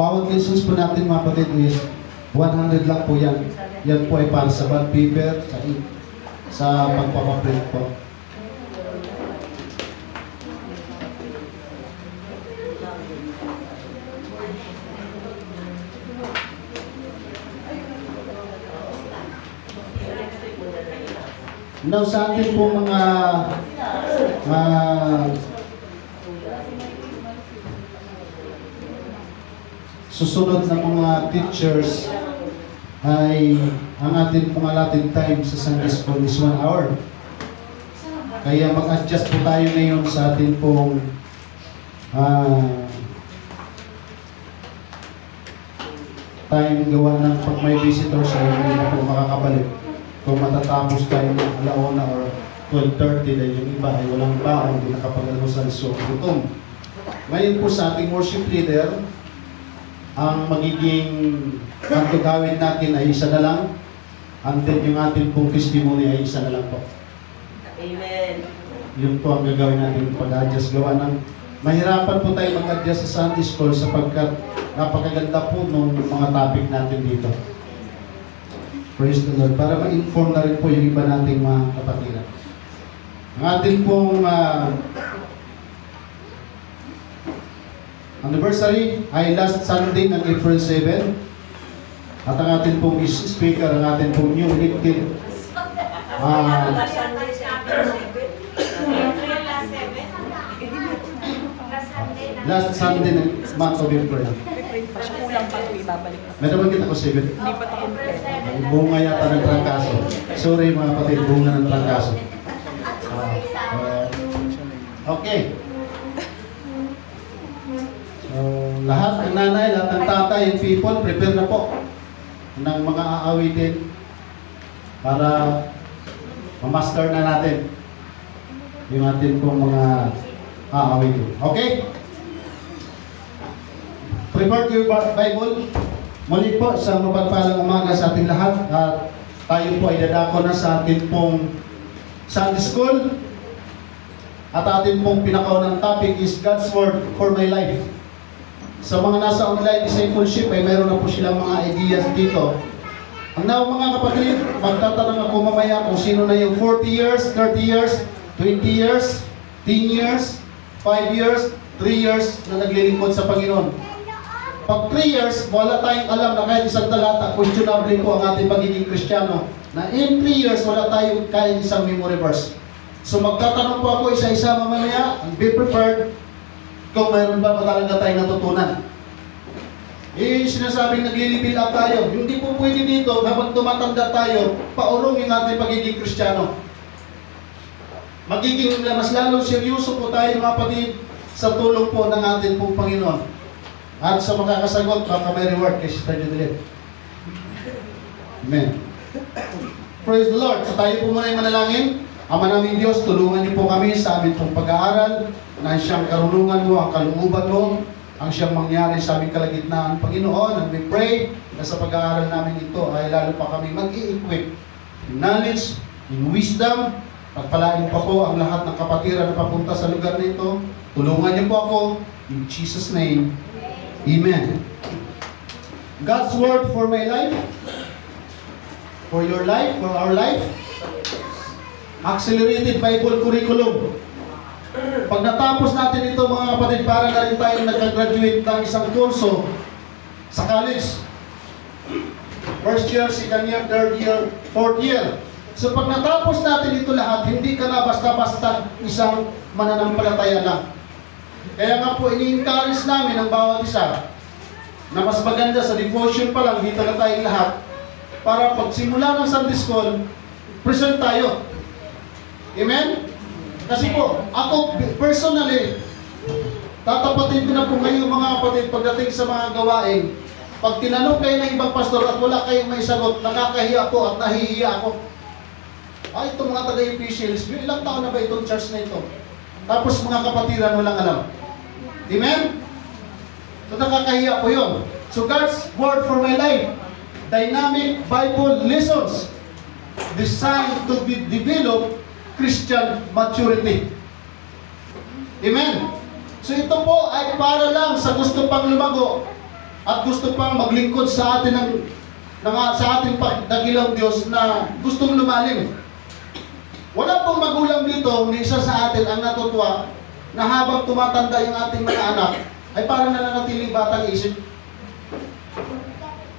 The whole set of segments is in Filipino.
bawat lessons po natin mga kapatid is 100 lang po yan. Yan po ay para sa bond paper, sa pagpapaprint po. Now sa atin po mga susunod na mga teachers ay ang ating pong allotted time sa Sunday School is 1 hour. Kaya mag-adjust po tayo ngayon sa ating pong time gawa ng pag may visitors ay hindi na po makakabalik. Kung matatapos tayo ng 1:00 or 12:30 dahil yung iba ay walang baon, hindi nakapag-almusal, so gutom. Ngayon po sa ating worship leader, ang magiging gagawin natin ay isa na lang. And then yung ating pong testimony ay isa na lang po. Amen. Yun po ang gagawin natin pag-adjust. Gawa ng mahirapan po tayo mag-adjust sa Sunday School sapagkat napakaganda po nung mga topic natin dito. Praise the Lord. Para ma-inform na rin po yung iba nating mga kapatiran. Ang ating pong anniversary ay last Sunday ng April 7. At ang ating pong speaker, ang ating pong new elected last Sunday ng month of April. Kulang pa ito, ibabalik pa. May naman ako 7. Hindi pa ito complete. Bunga yata ng trangkaso. Sorry mga kapatid, bunga ng trangkaso. Okay. So, lahat ng nanay, lahat ng tatay and people, prepare na po ng mga aawitin para ma-master na natin yung ating pong mga aawitin. Okay? Prepare your Bible. Muli po sa mapagpalang umaga sa ating lahat at tayo po ay dadako na sa ating pong Sunday School at ating pong pinakaunang topic is God's Word for my life. Sa mga nasa online discipleship ay mayroon na po silang mga ideas dito. Ang mga kapatid, magtatanong ako mamaya kung sino na yung 40 years, 30 years, 20 years, 10 years, 5 years, 3 years na naglilingkod sa Panginoon. Pag 3 years, wala tayong alam na kahit isang talata, questionable po ang ating pagiging Kristiyano. Na in 3 years, wala tayong kahit isang memory verse. So magtatanong po ako isa-isa mamaya, and be prepared kung mayroon ba talaga tayong natutunan. Sinasabing naglilibil up tayo. Hindi po pwede dito, habang tumatanda tayo, paurong yung ating pagiging Kristiyano. Magiging mas lalong seryoso po tayo mga kapatid sa tulong po ng ating pong Panginoon. At sa makakasagot, baka may reward kay Sister Judeline. Amen. Praise the Lord. So tayo po muna yung manalangin. Ama naming Diyos, tulungan niyo po kami sa aming pong pag-aaral na siyang karunungan mo, ang kalooban mo, ang siyang mangyari sa aming kalagitnaan. Panginoon, and we pray na sa pag-aaral namin ito ay lalo pa kami mag-i-equip in knowledge, in wisdom. Pagpalain pa po ang lahat ng kapatiran na papunta sa lugar na ito. Tulungan niyo po ako. In Jesus' name. Amen. God's Word for my life, for your life, for our life. Accelerated Bible Curriculum. Pag natapos natin ito mga kapatid, para na rin tayo nag-graduate ng isang kurso sa college. First year, second year, third year, fourth year. So pag natapos natin ito lahat, hindi ka na basta-basta isang mananampalataya lang. Kaya nga po, ini-encourage namin ang bawat isa na mas maganda sa devotion pa lang, dito na tayong lahat, para pagsimula ng Sunday School, present tayo. Amen? Kasi po, ako personally, tatapatin ko na po kayo mga kapatid pagdating sa mga gawain. Pag tinanong kayo ng ibang pastor at wala kayong may sagot, nakakahiya ako at nahihiya ako. Ay, itong mga taga-officials, ilang taon na ba itong church na ito? Tapos mga kapatiran walang alam. Amen? So nakakahiya po yun. So God's Word for my life, dynamic Bible lessons designed to develop Christian maturity. Amen? So ito po ay para lang sa gusto pang lumago. at gusto pang maglingkod sa atin sa ating dakilang Diyos na gustong lumalim. Wala pong magulang dito, ni isa sa atin ang natutuwa na habang tumatanda yung ating mga anak, ay parang nananatiling batang isip.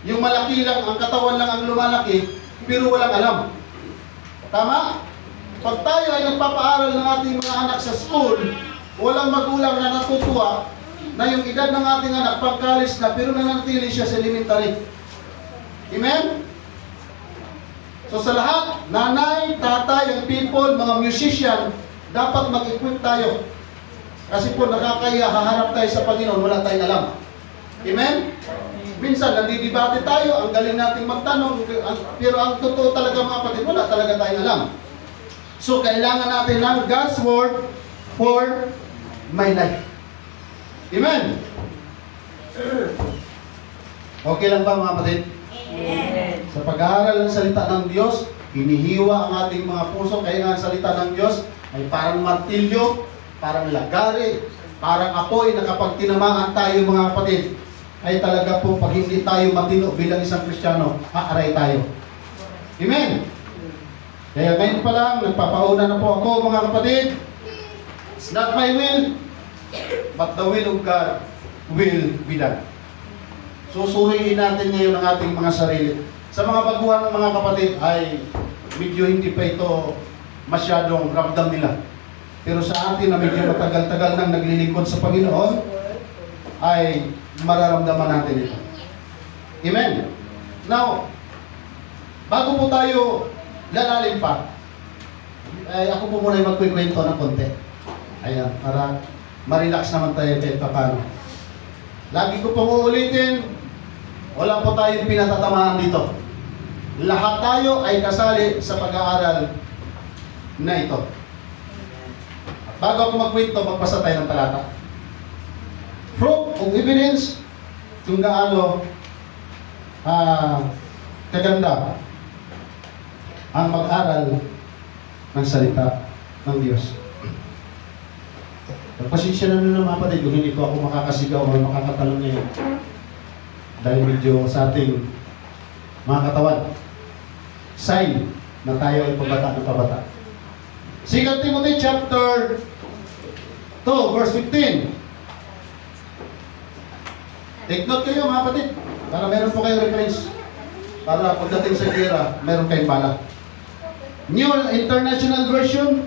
Yung malaki lang, ang katawan lang ang lumalaki, pero walang alam. Tama? Pag tayo ay nagpapaaral ng ating mga anak sa school, walang magulang na natutuwa na yung edad ng ating anak pang-college na, pero nananatili siya sa elementary. Amen? So sa lahat, nanay, tatay, ang people, mga musician, dapat mag-equip tayo. Kasi po nakakaya, haharap tayo sa Panginoon, wala tayong alam. Amen? Minsan, nandidibate tayo, ang galing nating magtanong, pero ang totoo talaga mga kapatid, wala talaga tayong alam. So, kailangan natin ng God's Word for my life. Amen? Okay lang ba mga kapatid? Amen. Sa pag-aaral ng salita ng Diyos, hinihiwa ang ating mga puso, kaya nga ang salita ng Diyos ay parang martilyo, parang lagari, parang apoy na kapag tinamaan tayo mga kapatid, ay talaga po pag hindi tayo matino bilang isang Kristiyano, aaray tayo. Amen? Kaya ngayon pa lang, nagpapauna na po ako mga kapatid. It's not my will, but the will of God will be done. Susuriin natin ngayon ang ating mga sarili. Sa mga baguhan mga kapatid ay medyo hindi pa ito masyadong ramdam nila. Pero sa atin na medyo matagal-tagal nang naglilingkod sa Panginoon, ay mararamdaman natin ito. Amen? Now, bago po tayo lalalim pa, ay ako po muna yung magkikwento ng konti. Ayan, para ma-relax naman tayo kahit paano. Lagi ko pong uulitin, wala po tayong pinatatamaan dito. Lahat tayo ay kasali sa pag-aaral na ito. At bago ako magkwento, magbasa tayo ng talata. Proof of evidence kung gaano kaganda ang mag-aral ng salita ng Diyos. Pasensya na mga kapatid kung hindi ko ako makakasigaw o makakatalong ngayon. Dahil medyo sa ating mga katawan, sign na tayo ay pabata ng pabata. 2 Timothy chapter 2, verse 15. Take note kayo mga kapatid, para meron po kayong reference. Para pagdating sa gera, meron kayong bala. New International Version,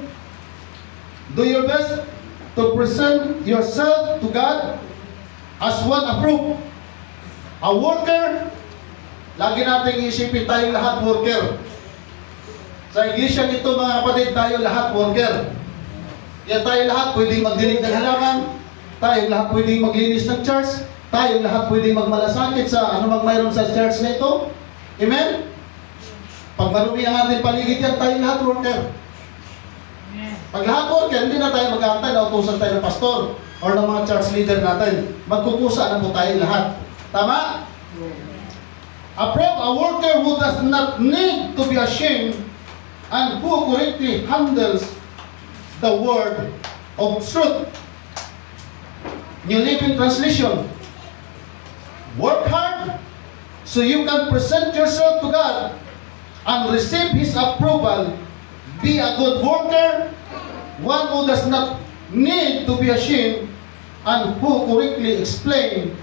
do your best to present yourself to God as one approved, a worker. Lagi nating isipin tayong lahat worker. Sa iglesia nito mga kapatid, tayo lahat worker. Kaya tayo lahat pwedeng magdinig ng halaman, tayo lahat pwedeng maglinis ng church, tayo lahat pwedeng magmalasakit sa anumang mayroon sa church na ito. Amen? Pag marumi ang ating paligid yan, tayo lahat worker. Pag lahat worker, hindi na tayo mag-aantay na utusan tayo ng pastor or ng mga church leader natin. Magkukusa na po tayo lahat. Tama? Approve a worker who does not need to be ashamed and who correctly handles the word of truth. New Living Translation. Work hard so you can present yourself to God and receive His approval. Be a good worker, one who does not need to be ashamed and who correctly explains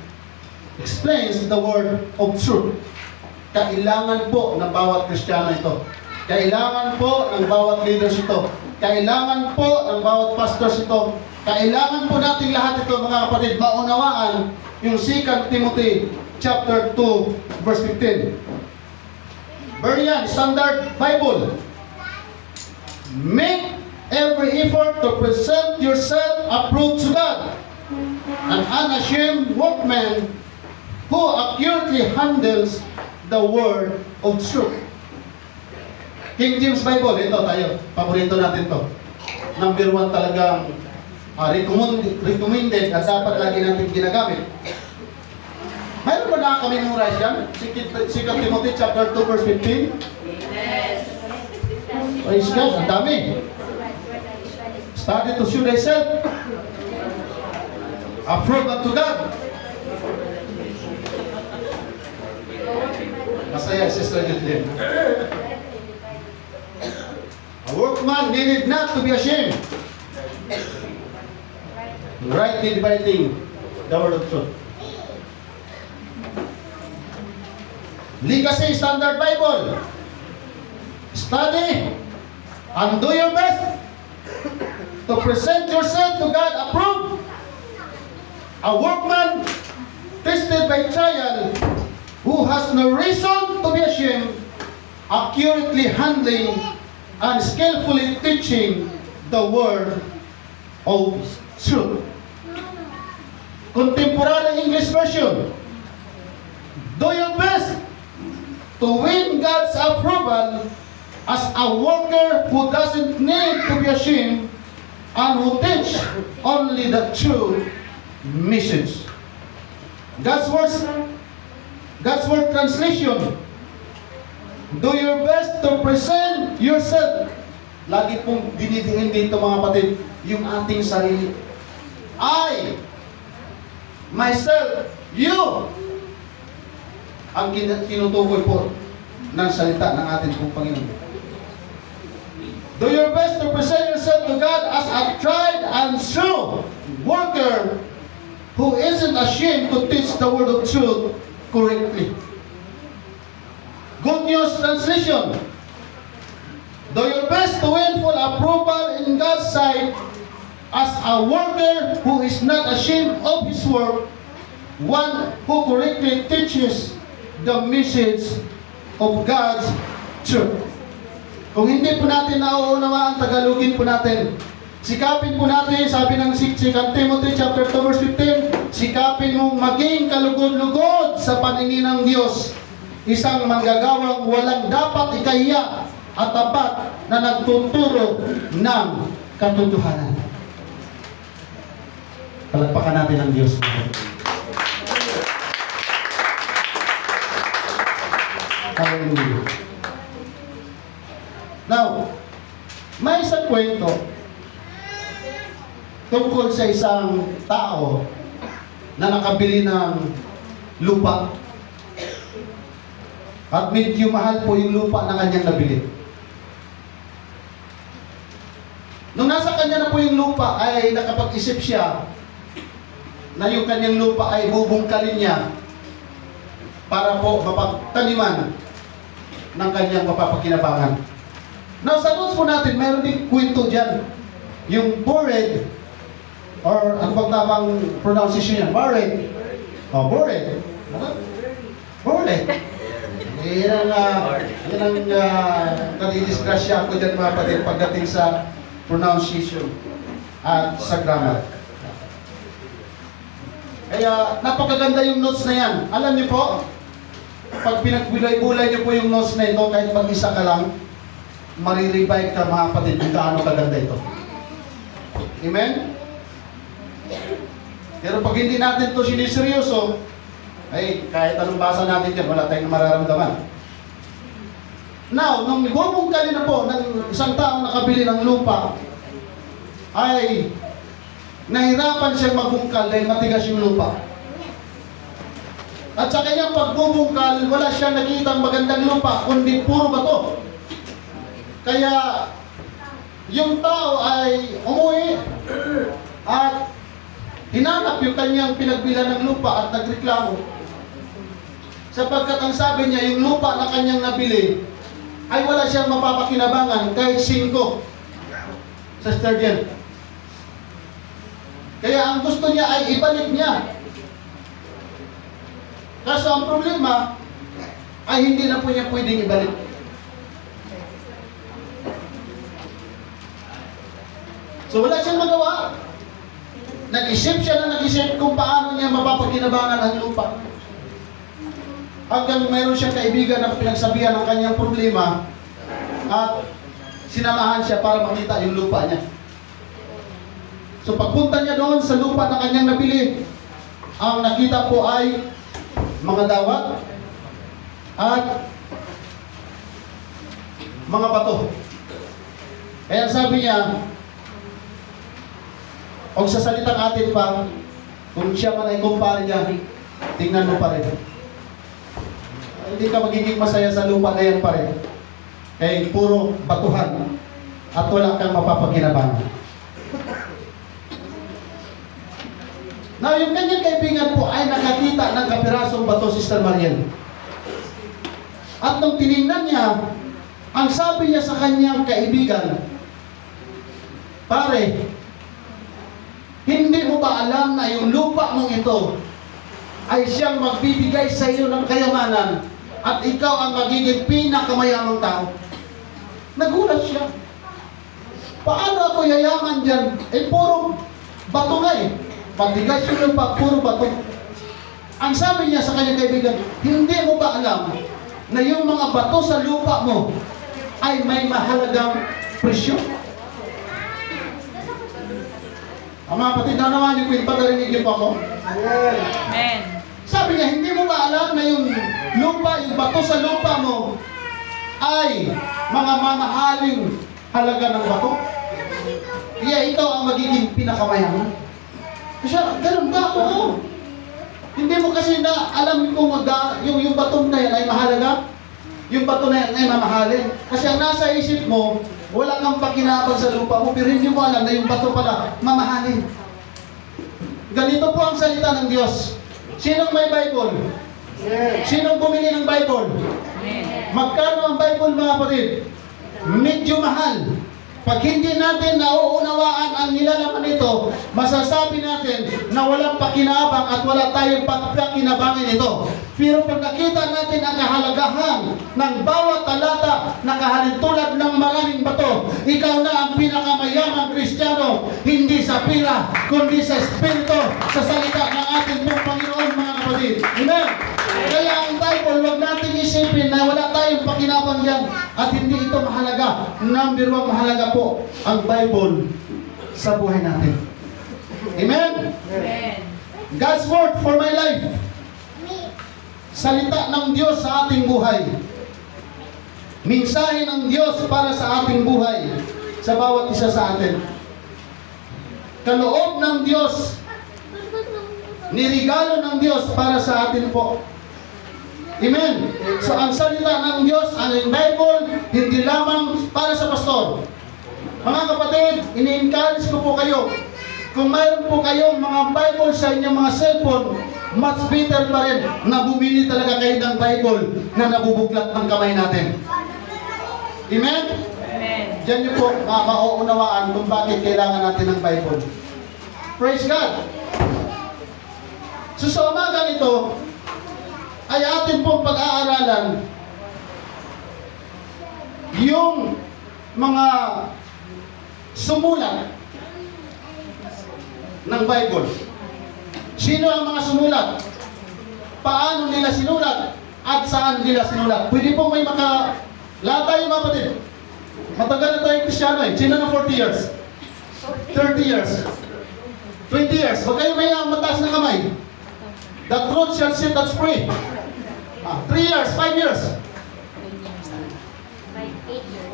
the word of truth. Kailangan po ng bawat Kristiyano ito. Kailangan po ng bawat leaders ito. Kailangan po ng bawat pastors ito. Kailangan po nating lahat ito mga kapatid maunawaan yung 2 Timothy chapter 2 verse 15. Berean Standard Bible. Make every effort to present yourself approved to God, an unashamed workman who accurately handles the word of truth. King James Bible, ito tayo, paborito natin to. Number 1 talagang recommended at dapat lagi natin ginagamit. Mayroon ba nakaka-memorize yan? 2 Timothy chapter 2 verse 15? Praise God, ang dami. Study to show thyself approved unto God. Masaya, Sister Judith. A workman needed not to be ashamed. Rightly dividing the word of truth. Legacy Standard Bible. Study and do your best to present yourself to God approved. A workman tested by trial who has no reason to be ashamed, accurately handling and skillfully teaching the word of truth. Contemporary English version. Do your best to win God's approval as a worker who doesn't need to be ashamed and who teach only the true message. God's word translation. Do your best to present yourself. Lagi pong dinidiin dito mga kapatid, yung ating sarili. I, myself, you, ang tinutukoy po ng salita ng ating pong Panginoon. Do your best to present yourself to God as a tried and true worker who isn't ashamed to teach the word of truth correctly. Good News Translation. Do your best to win full approval in God's sight as a worker who is not ashamed of his work, one who correctly teaches the message of God's truth. Kung hindi po natin nauunawaan, Tagalogin po natin. Sikapin po natin, sabi ng 2 Timothy chapter 2 verse 15, sikapin mong maging kalugod-lugod sa paningin ng Diyos. Isang manggagawang walang dapat ikahiya at tapat na nagtuturo ng katotohanan. Palagpakan natin ang Diyos. Hallelujah. Now, may isang kwento tungkol sa isang tao na nakabili ng lupa. At medyo mahal po yung lupa na kanyang nabili. Nung nasa kanya na po yung lupa, ay nakapag-isip siya na yung kanyang lupa ay bubungkalin niya para po mapagtaniman ng kanyang mapapakinabangan. Now, sa notes po natin, mayroon din kwento dyan. Yung borrowed, or ano bang tamang pronunciation yan? Borrowed. Oh, borrowed. Ano? Borrowed. Yan ang nadidisgrasya ko dyan mga kapatid pagdating sa pronunciation at sa grammar. Kaya napakaganda yung notes na yan. Alam niyo po, pag pinagbulay-bulay niyo po yung notes na ito, kahit mag-isa ka lang, marirevive ka mga kapatid kung gaano kaganda ito. Amen? Pero pag hindi natin ito siniseryoso, ay kahit anong basa natin dyan, wala tayong mararamdaman. Now, nung bumungkali na po ng isang taong nakabili ng lupa, ay nahirapan siyang magbungkal dahil matigas yung lupa. At sa kanyang pagbubungkal, wala siyang nakitang magandang lupa, kundi puro bato. Kaya, yung tao ay umuwi at hinanap yung kanyang pinagbilan ng lupa at nagreklamo. Sapagkat ang sabi niya, yung lupa na kanyang nabili, ay wala siyang mapapakinabangan kahit 5 sa sturgeon. Kaya ang gusto niya ay ibalik niya. Kaso ang problema ay hindi na po niya pwedeng ibalik. So wala siyang magawa. Nag-isip siya na nag-isip kung paano niya mapapakinabangan ang lupa. Hanggang mayroon siyang kaibigan na pinagsabihan ng kanyang problema at sinamahan siya para makita yung lupa niya. So pagpunta niya doon sa lupa na kanyang nabili, ang nakita po ay mga dawat at mga bato. Kaya sabi niya, o sa salitang atin pa, kung siya man ay kumpare niya, tingnan mo pa rin. hindi ka magiging masaya sa lupa na yan pare. Kaya puro batuhan at wala kang mapapakinabangan. Now, yung kanyang kaibigan po ay nakakita ng kapirasong bato, Sister Mariel. At nung tinignan niya, ang sabi niya sa kanyang kaibigan, pare, hindi mo ba alam na yung lupa mong ito ay siyang magbibigay sa iyo ng kayamanan at ikaw ang magiging pinakamayamang tao? Nagulat siya. Paano ako yayaman dyan? Eh, puro bato nga eh. Pagdigas yung lupa, puro bato. Ang sabi niya sa kanyang kaibigan, hindi mo ba alam na yung mga bato sa lupa mo ay may mahalagang presyo? Ang mga kapatid na naman yung pinapagarinig niyo po ako. Amen. Sabi niya, hindi mo ba alam na yung lupa, yung bato sa lupa mo ay mga mamahaling halaga ng bato? Kaya ikaw ang magiging pinakamayaman. Kasi ganun ba? Oo. Hindi mo kasi na alam kung yung batong na yan ay mahalaga. Yung bato na yan ay mamahalin. Kasi ang nasa isip mo, wala kang pakinabang sa lupa mo, pero hindi mo alam na yung bato pala mamahalin. Ganito po ang salita ng Diyos. Sinong may Bible? Sinong bumili ng Bible? Magkano ang Bible, mga kapatid? Medyo mahal. Pag hindi natin nauunawaan ang nilalaman nito, masasabi natin na walang pakinabang at wala tayong pagpakinabangin ito. Pero pag nakita natin ang kahalagahan ng bawat talata na kahalintulad ng maraming bato, ikaw na ang pinakamayamang Kristiyano, hindi sa pira, kundi sa Espiritu, sa salita ng ating pong Panginoon, mga kapatid. Amen? Kaya ang Bible, huwag natin isipin na wala tayong pakinabang yan at hindi ito mahalaga. Number one, mahalaga po ang Bible sa buhay natin. Amen? Amen. God's word for my life. Salita ng Diyos sa ating buhay. Mensahe ng Diyos para sa ating buhay sa bawat isa sa atin. Kaloob ng Diyos, nirigalo ng Diyos para sa atin po. Amen. So ang salita ng Diyos, ang Bible, hindi lamang para sa pastor. Mga kapatid, ini-encourage ko po kayo, kung mayroon po kayong mga Bible sa inyong mga cellphone, much better pa rin na bumili talaga kayo ng Bible na nabubuklat ng kamay natin. Amen? Amen. Diyan niyo po mauunawaan kung bakit kailangan natin ng Bible. Praise God! So sa umaga nito, ay atin pong pag-aaralan yung mga sumulat ng Bible. Sino ang mga sumulat? Paano nila sinulat? At saan nila sinulat? Pwede pong may lahat tayo, mga kapatid. Matagal na tayo Kristiyano eh. Sino ng 40 years? 30 years? 20 years? Huwag kayo may mataas na kamay. The truth shall set us free. 3 years, 5 years. 8 years.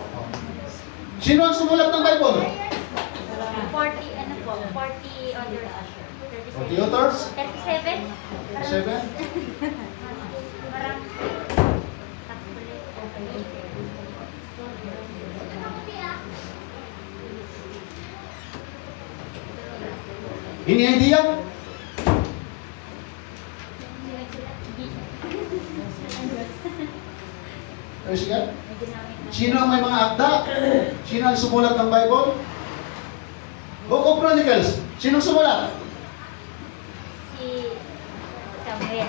Sino ang sumulat ng Bible? 40, ano po? 40 others. 40 authors? 37? 7? Parang... Ini idea? Sige. Sino ang may mga akda? Sino ang sumulat ng Bible? Book of Chronicles. Sino sumulat? Si Samuel.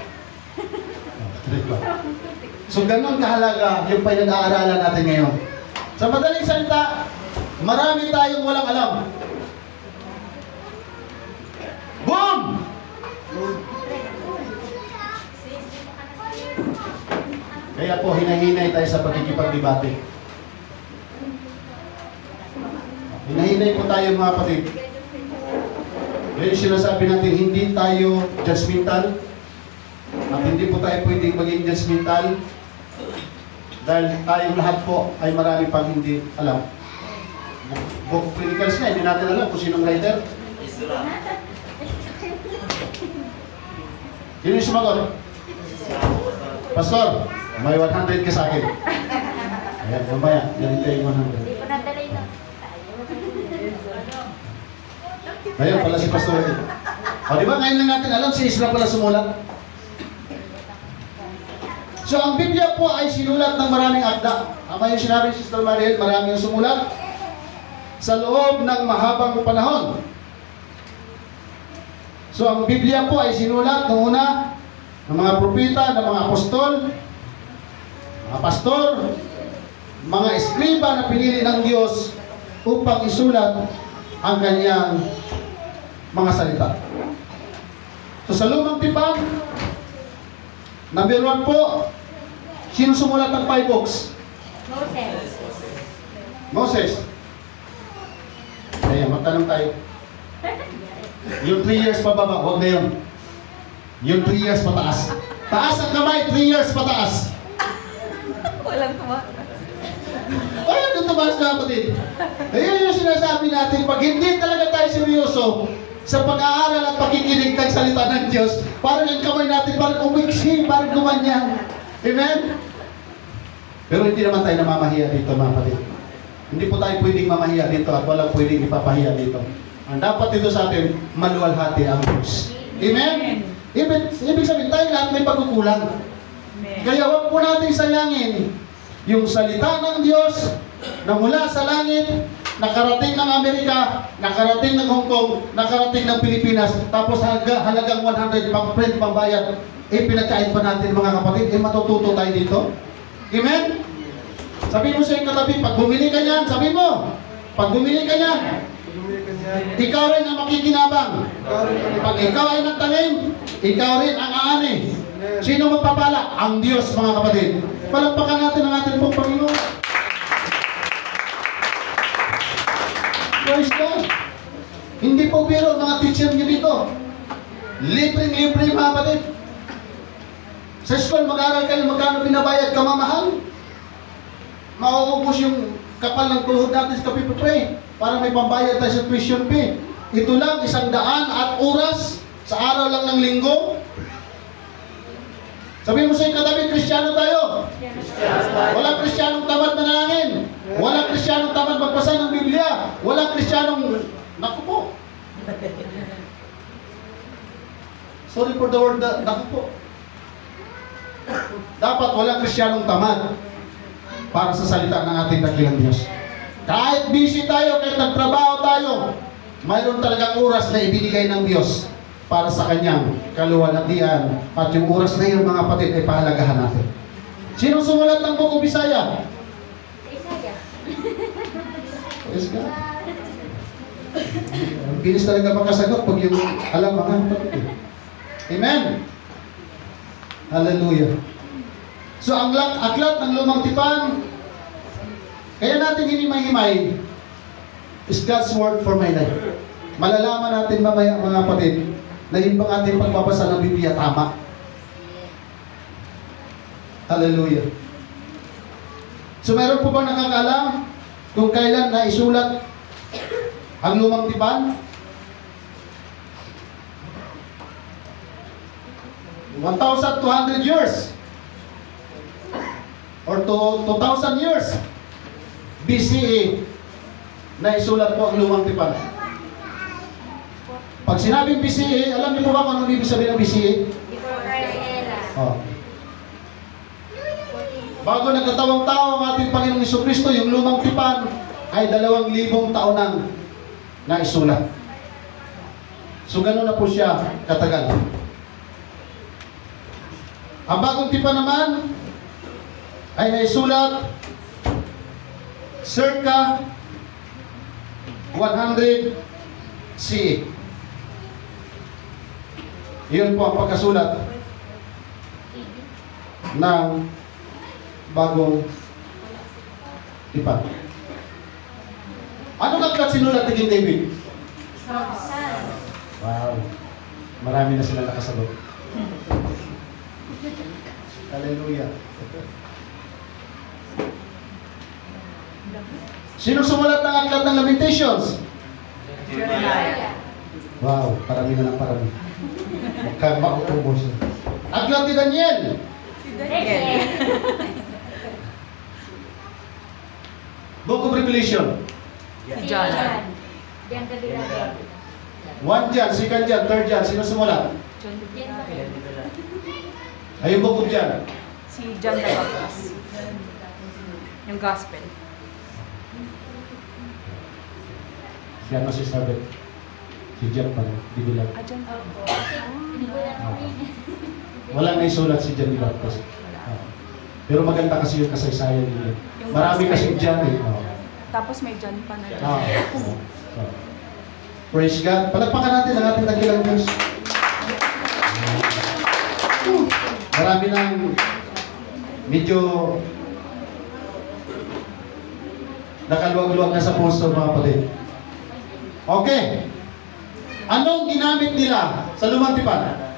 So ganun kahalaga yung pinag-aaralan natin ngayon. Sa madaling salita, marami tayong walang alam. Boom! Kaya po, hinahinay tayo sa pagkikipagdebate. Hinahinay po tayo, mga kapatid. Yan yung sinasabi natin, hindi tayo judgmental. At hindi po tayo pwedeng maging judgmental. Dahil tayong lahat po ay marami pang hindi alam. Book of Chronicles na, hindi natin alam kung sinong writer. Sino yung sumagot? Pastor? May 100 ka sa akin. Ayan, mamaya. Ganito yung 100. Hindi ko nadala yun. Ngayon pala si Pastor. O di ba ngayon lang natin alam si Isra pala sumulat? So ang Biblia po ay sinulat ng maraming akda. Tama yung sinabi si Sister Mariel, marami yung sumulat sa loob ng mahabang panahon. So ang Biblia po ay sinulat noong una ng mga propeta, ng mga apostol, mga pastor, mga eskriba na pinili ng Diyos upang isulat ang kanyang mga salita. So sa lumang tipan, number 1 po, sino sumulat ng 5 books? Moses. Moses. Kaya magtanong tayo. Yung 3 years pababa, huwag na yun. Yung 3 years pataas. Taas ang kamay, 3 years pataas. Walang tumakas. Ay, ano tumaas na kapatid? Ayun yung sinasabi natin, pag hindi talaga tayo seryoso sa pag-aaral at pakikinig ng salita ng Diyos, parang ang kamay natin, parang umiksi, parang gumanyan. Amen? Pero hindi naman tayo namamahiya dito, mga kapatid. Hindi po tayo pwedeng mamahiya dito at walang pwedeng ipapahiya dito. Ang dapat dito sa atin, maluwalhati ang Diyos. Amen? Ibig sabihin, tayo lahat may pagkukulang. Amen. Kaya huwag po natin sayangin yung salita ng Diyos na mula sa langit, nakarating ng Amerika, nakarating ng Hong Kong, nakarating ng Pilipinas, tapos halagang 100 pang print, pambayad, pinagkain pa natin mga kapatid, matututo tayo dito. Amen? Sabi mo sa iyong katabi, pag bumili ka niyan, sabi mo, pag bumili ka niyan, ikaw rin ang makikinabang. Pag ikaw ay nagtanim, ikaw rin ang aani. Sino magpapala? Ang Diyos, mga kapatid. Palagpakan natin ang ating pong Panginoon. Praise God. Hindi po biro mga teacher niyo dito. Libreng-libre mga kapatid. Sa school, mag-aaral kayo, magkano binabayad kamamahal? Mauubos yung kapal ng tuhod natin sa kapipipray para may pambayad tayo sa tuition fee. Ito lang, 100 at oras sa araw lang ng linggo. Sabihin mo sa iyong katabi, Kristiyano tayo. Walang Kristiyanong tamad manalangin. Walang Kristiyanong tamad magbasa ng Biblia. Walang Kristiyanong... Naku po. Sorry for the word, naku po. Dapat walang Kristiyanong tamad para sa salita ng ating dakilang Diyos. Kahit busy tayo, kahit nagtrabaho tayo, mayroon talagang oras na ibinigay ng Diyos para sa kanyang kaluwalhatian. At yung oras na yun, mga kapatid, ay pahalagahan natin. Sino sumulat ng Book of Isaiah? Isaiah. Yes, God. Ang bilis talaga makasagot pag yung alam mga kapatid. Amen? Hallelujah. So, ang aklat ng lumang tipan, kaya natin hinimay-himay, is God's word for my life. Malalaman natin mamaya, mga kapatid, na yung bang ating pagbabasa ng Biblia tama. Hallelujah. So, meron po ba nakakaalam kung kailan na isulat ang lumang tipan? 1,200 years or 2,000 years BCE na isulat po ang lumang tipan. Pag sinabing BCE, alam niyo po ba kung anong ibig sabihin ng BCE? Before Christ era. Oh. Bago nagkatawang tao ang ating Panginoong Jesucristo, yung lumang tipan ay 2,000 taon nang naisulat. So gano'n na po siya katagal. Ang bagong tipan naman ay naisulat circa 100 CE. Iyon po ang pagkasulat ng bagong tipan. Anong aklat sinulat ni King David? Wow. Marami na sila nakasagot. Hallelujah. Sino sumulat ng aklat ng Lamentations? Jeremiah. Wow, parami na lang parami. Mukhang mautubos. Aklat ni Daniel. Si Daniel. Book of Revelation. Si John. Diyan Gabriel. 1 John, 2 John, 3 John. Sino sumulat? John Ay, yung Book of John. Si John the Baptist. Yung gospel. Yan mo si Sabet. Si John pa rin. Di bilang. Ah, John. Opo. Kasi hindi ko lang rin. Wala na isulat si John the Baptist. Pero maganda kasi yung kasaysayan nila. Yung Marami kasi gospel. John eh. Oo. Tapos may John pa na. So, praise God. Palagpakan natin ang ating dakilang Diyos. Marami nang medyo nakaluwag-luwag na sa puso, mga kapatid. Okay. Anong ginamit nila sa Lumang Tipan?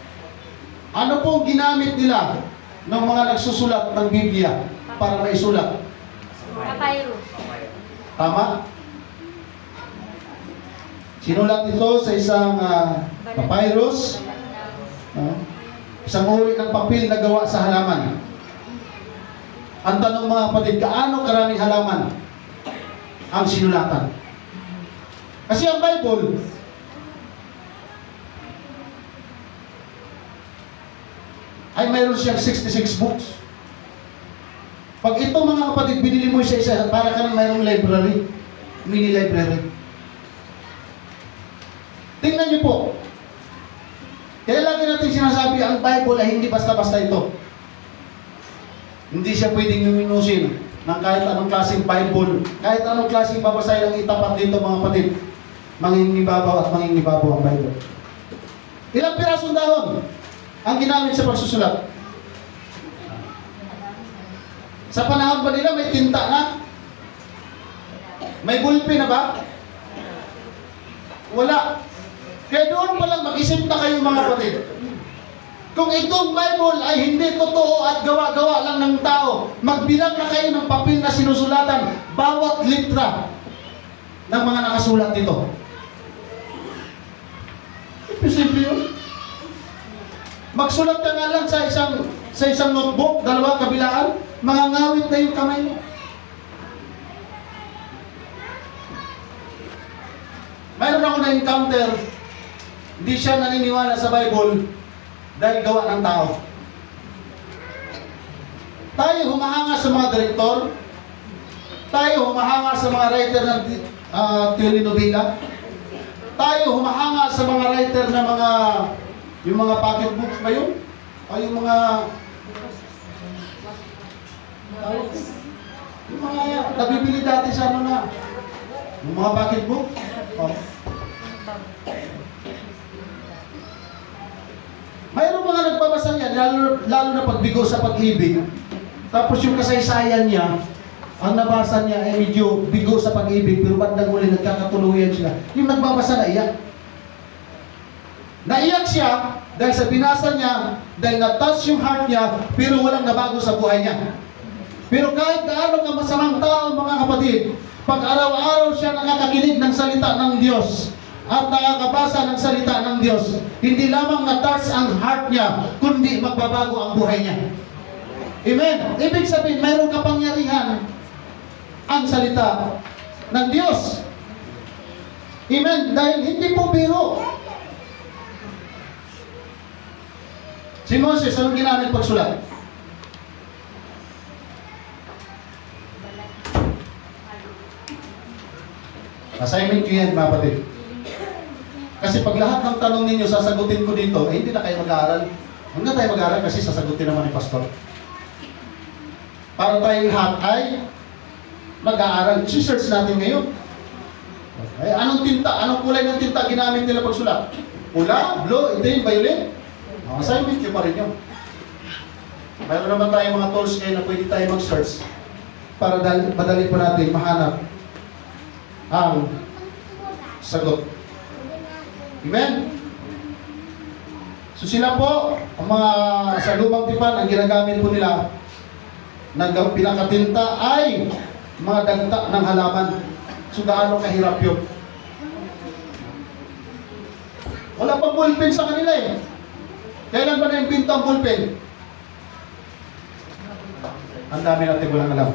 Ano pong ginamit nila ng mga nagsusulat ng Biblia para maisulat? Papyrus. Tama? Sinulat ito sa isang papyrus, isang uri ng papel na gawa sa halaman. Ang tanong, mga kapatid, gaano karaming halaman ang sinulatan? Kasi ang Bible, ay mayroon siyang 66 books. Pag ito, mga kapatid, binili mo isa-isa, para ka nang mayroong library, mini library. Tingnan niyo po. Kaya lagi natin sinasabi, ang Bible ay hindi basta-basta ito. Hindi siya pwedeng minusin ng kahit anong klaseng Bible, kahit anong klaseng babasahin ang itapat dito, mga kapatid. Mangingibabaw at mangingibabaw ang Bible. Ilang pirasong dahon ang ginamit sa pagsusulat? Sa panahon ba nila may tinta na? May gulpi na ba? Wala. Kaya doon pa lang mag-isip na kayo, mga kapatid. Kung itong Bible ay hindi totoo at gawa-gawa lang ng tao, magbilang na kayo ng papel na sinusulatan bawat litra ng mga nakasulat dito. Simple yun. Magsulat ka nga lang sa isang notebook, dalawa kabilaan, mangangawit na yung kamay mo. Mayroon ako na-encounter, hindi siya naniniwala sa Bible dahil gawa ng tao. Tayo humahanga sa mga direktor, tayo humahanga sa mga writer ng telenovela, tayo humahanga sa mga writer ng yung mga pocket books ba yun? O yung mga nabibili dati sa ano na, yung mga pocket book. Oh. Mayroong mga nagbabasa niya, lalo na pagbigo sa pag-ibig. Tapos yung kasaysayan niya, ang nabasa niya ay medyo bigo sa pag-ibig, pero bandang uli nagkakatuluyan siya. Yung nagbabasa na iyak. Naiyak siya dahil sa binasa niya, dahil na-touch yung heart niya, pero walang nabago sa buhay niya. Pero kahit gaano ka masamang tao, mga kapatid, pag araw-araw siya nakakakinig ng salita ng Diyos at nakakabasa ng salita ng Diyos, hindi lamang na-touch ang heart niya, kundi magbabago ang buhay niya. Amen? Ibig sabihin, mayroong kapangyarihan ang salita ng Diyos. Amen? Dahil hindi po biro. Si Moses, anong ginamit pagsulat? Assignment ko yan, mga kapatid. Kasi pag lahat ng tanong ninyo sasagutin ko dito, eh hindi na kayo mag-aaral. Hanggang tayo mag-aaral kasi sasagutin naman ni Pastor. Para tayong lahat ay mag-aaral. I-search natin ngayon. Eh, anong tinta? Anong kulay ng tinta ginamit nila pagsulat? Pula, blue, itim, violet? Assignment nyo pa rin yun. Mayroon naman tayong mga tools ngayon na pwede tayo mag-search para madali po natin mahanap ang sagot. Amen? So sila po, ang mga sa Lumang Tipan, ang ginagamit po nila ng pinakatinta ay mga dagta ng halaman. So gaano kahirap yun? Wala pang ballpen sa kanila eh. Kailan ba na-invento ang ballpen? Ang dami natin walang alam.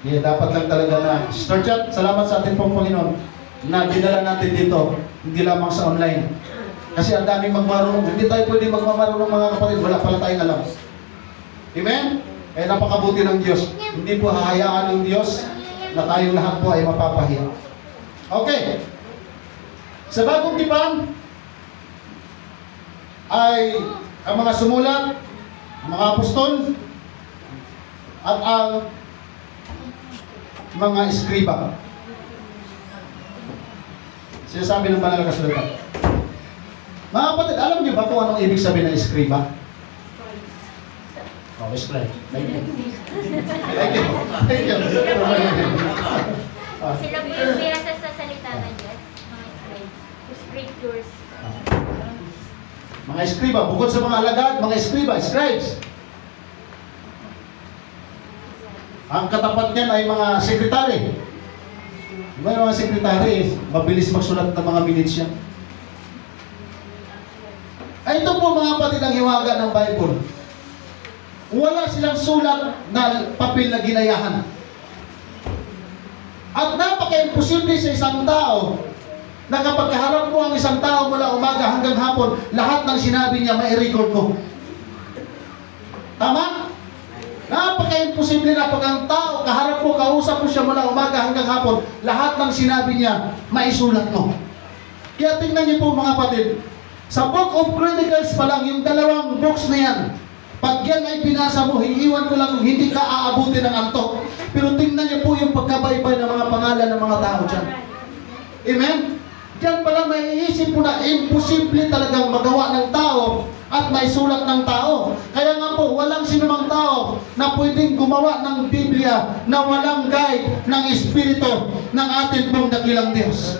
Dapat lang talaga na, Sister Chat, salamat sa ating pong Panginoon na dinala natin dito, hindi lamang sa online. Kasi ang daming magmarunong, hindi tayo pwede magmamarunong mga kapatid, wala pala tayong alam. Amen? Eh napakabuti ng Diyos. Hindi po hahayaan ng Diyos na tayong lahat po ay mapapahiya. Okay. Sa bagong tipan ay ang mga sumulat, ang mga apostol, at ang mga eskriba. Sinasabi ng banal na kasulatan. Mga kapatid, alam niyo ba kung anong ibig sabihin ng eskriba? Oh, explain. Thank you. Thank you. Thank you. Sila po yung binasa sa salita ng Diyos, mga scriptures. Mga eskriba, bukod sa mga alagad, mga eskriba, scribes. Ang katapat niyan ay mga sekretary. Diba yung mga sekretary, mabilis magsulat ng mga minutes yan. Ay ito po mga kapatid ang hiwaga ng Bible. Wala silang sulat na papel na ginayahan. At napaka-imposible sa isang tao na kapag kaharap mo ang isang tao mula umaga hanggang hapon, lahat ng sinabi niya may record mo. Tama? Napaka-imposible na pag ang tao, kaharap mo, kausap mo siya mula umaga hanggang hapon, lahat ng sinabi niya, maisulat mo. Kaya tingnan niyo po mga kapatid, sa Book of Chronicles pa lang, yung dalawang books na yan, pag yan ay binasa mo, hiiwan ko lang kung hindi ka aabutin ng antok. Pero tingnan niyo po yung pagkabaybay ng mga pangalan ng mga tao dyan. Amen? Diyan pa lang may iisip mo na imposible talagang magawa ng tao at may sulat ng tao. Kaya nga po, walang sinumang tao na pwedeng gumawa ng Biblia na walang guide ng Espiritu ng ating pong dakilang Diyos.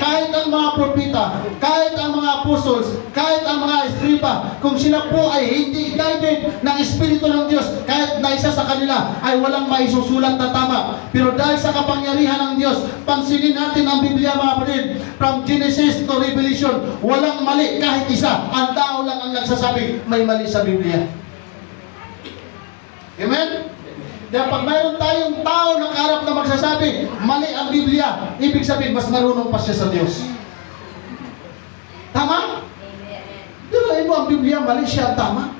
Kahit ang mga propeta, kahit ang mga apostles, kahit ang mga eskriba, kung sila po ay hindi guided ng Espiritu ng Diyos, kahit na isa sa kanila ay walang maisusulat na tama. Pero dahil sa kapangyarihan ng Diyos, pansinin natin ang Biblia mga kapatid, from Genesis to Revelation, walang mali kahit isa. Ang tao lang ang nagsasabi, may mali sa Biblia. Amen? Kaya pag mayroon tayong tao na kaharap na magsasabi, mali ang Biblia, ibig sabihin, mas marunong pa siya sa Diyos. Tama? Di ba, ang Biblia, mali siya, tama?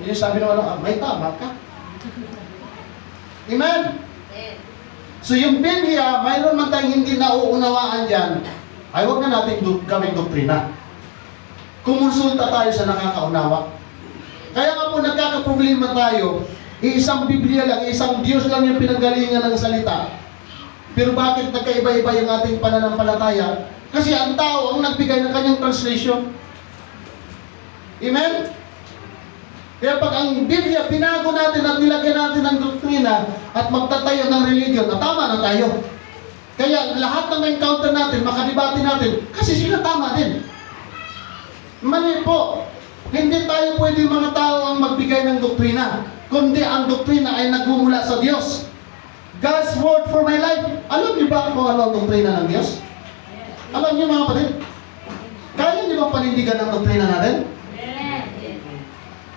Hindi sabi naman, may tama ka. Amen? So yung Biblia, mayroon man tayong hindi nauunawaan dyan, ay huwag na natin gawing doktrina. Kumonsulta tayo sa nakakaunawa. Kaya nga po nagkakaproblema tayo, isang Biblia lang, isang Diyos lang yung pinanggalingan ng salita. Pero bakit nagkaiba-iba yung ating pananampalataya? Kasi ang tao ang nagbigay ng kanyang translation. Amen? Kaya pag ang Biblia, binago natin at nilagyan natin ng doktrina at magtatayo ng religion, at tama na tayo. Kaya lahat ng encounter natin, makadibati natin, kasi sila tama din. Mali po. Hindi tayo pwede mga tao ang magbigay ng doktrina, kundi ang doktrina ay nagmumula sa Diyos. God's word for my life. Alam niyo ba kung ano ang doktrina ng Diyos? Alam niyo mga kapatid? Kaya niyo bang panindigan ang doktrina natin?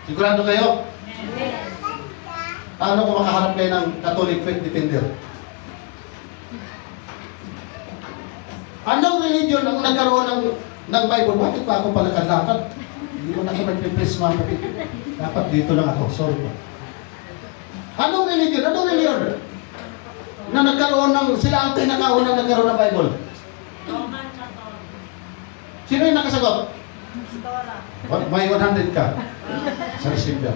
Sigurado kayo? Paano kung makaharap kayo ng Catholic faith defender? Anong religion ang nagkaroon ng Bible? Bakit pa ako palakad-lakad? Hindi mo na ako nagpipress mga kapit. Dapat dito lang ako. Sorry po. Anong religion? Anong religion? Na nagkaroon ng, sila ang pinakaunang nagkaroon ng Bible. Sino yung nakasagot? May 100 ka. Sa receiver.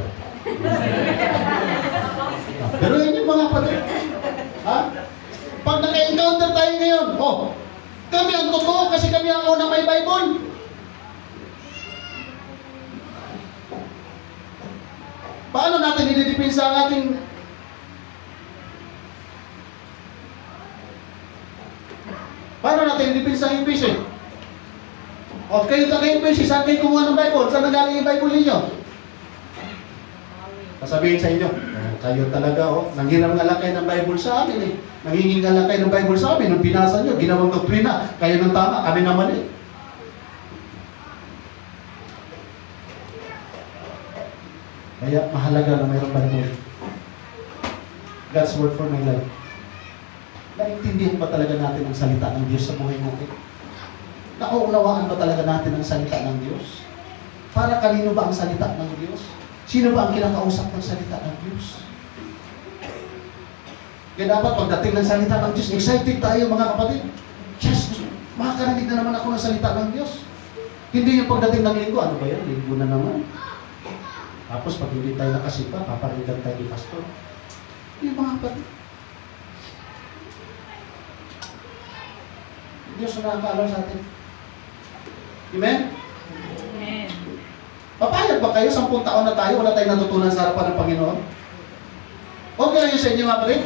Pero yun yung mga kapatid. Ha? Pag naka-encounter tayo ngayon, oh, kami ang totoo kasi kami ang unang may Bible. Paano natin ididipinsa ang ating paano natin ididipinsa ang UPC? O kayo UPC, saan kayo kumuha ng Bible? Saan nagaling yung Bible ninyo? Sasabihin sa inyo, kayo talaga, nanghiram nga lang kayo ng Bible sa amin eh. Nangingin nga lang kayo ng Bible sa amin. Nung binasa nyo, ginawang doktrina, kayo ng tama, kami naman eh. Kaya mahalaga na mayroong Bible. God's word for my life. Naintindihan ba talaga natin ang salita ng Diyos sa buhay natin? Nauunawaan ba talaga natin ang salita ng Diyos? Para kanino ba ang salita ng Diyos? Sino ba ang kinakausap ng salita ng Diyos? Kaya dapat pagdating ng salita ng Diyos, excited tayo mga kapatid. Yes, makakarinig na naman ako ng salita ng Diyos. Hindi yung pagdating ng linggo, ano ba yan? Linggo na naman. Tapos pag hindi tayo nakasipa, paparinigan tayo ni pastor. Yung mga kapatid. Diyos na nakakaalam sa atin. Amen? Amen. Papayag ba kayo? 10 taon na tayo, wala tayong natutunan sa harapan ng Panginoon? Okay lang yun sa inyo mga kapatid?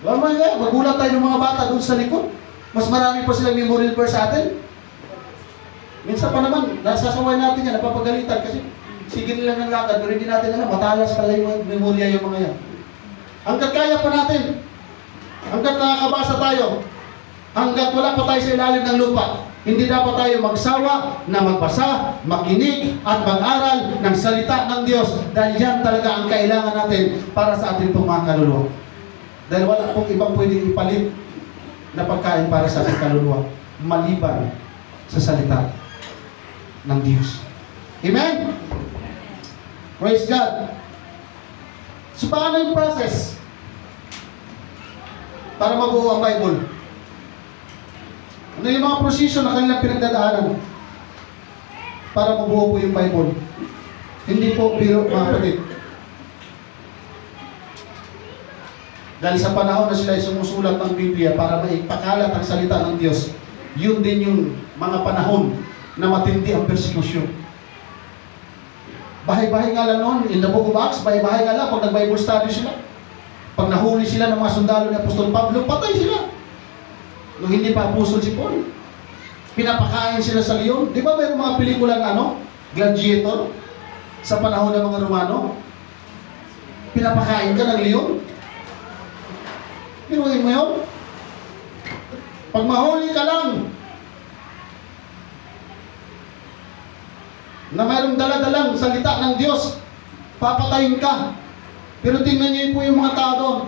Magulat tayo ng mga bata doon sa likod. Mas marami pa silang memorial verse sa atin. Minsan pa naman, nasasaway natin yan, napapagalitan kasi sige nila ng lakad, pero hindi natin alam, matalas pala yung memorya yung mga yan. Hanggat kaya pa natin, hanggat nakakabasa tayo, hanggat wala pa tayo sa ilalim ng lupa, hindi dapat tayo magsawa na magbasa, makinig, at mag-aral ng salita ng Diyos dahil yan talaga ang kailangan natin para sa ating pong mga kaluluwa. Dahil wala pong ibang pwedeng ipalit na pagkain para sa ating kaluluwa maliban sa salita ng Diyos. Amen? Praise God! So paano yung process para mabuo ang Bible? Ano yung mga prosesyon na kanilang pinagdadaanan para mabuo po yung Bible? Hindi po biro mga kapatid. Dahil sa panahon na sila ay sumusulat ng Biblia para maipakalat ang salita ng Diyos, yun din yung mga panahon na matindi ang persecution. Bahay-bahay nga lang noon, in the book of Acts, bahay-bahay nga lang pag nag-Bible study sila. Pag nahuli sila ng mga sundalo ni Apostol Pablo, patay sila. Nung hindi pa apostol si Paul, pinapakain sila sa leon. Di ba mayroong mga pelikula na Gladiator, sa panahon ng mga Romano? Pinapakain ka ng leon? Pinuhin mo yun? Pag mahuli ka lang, na mayroong dala-dalang salita ng Diyos, papatayin ka. Pero tingnan niyo po yung mga tao doon.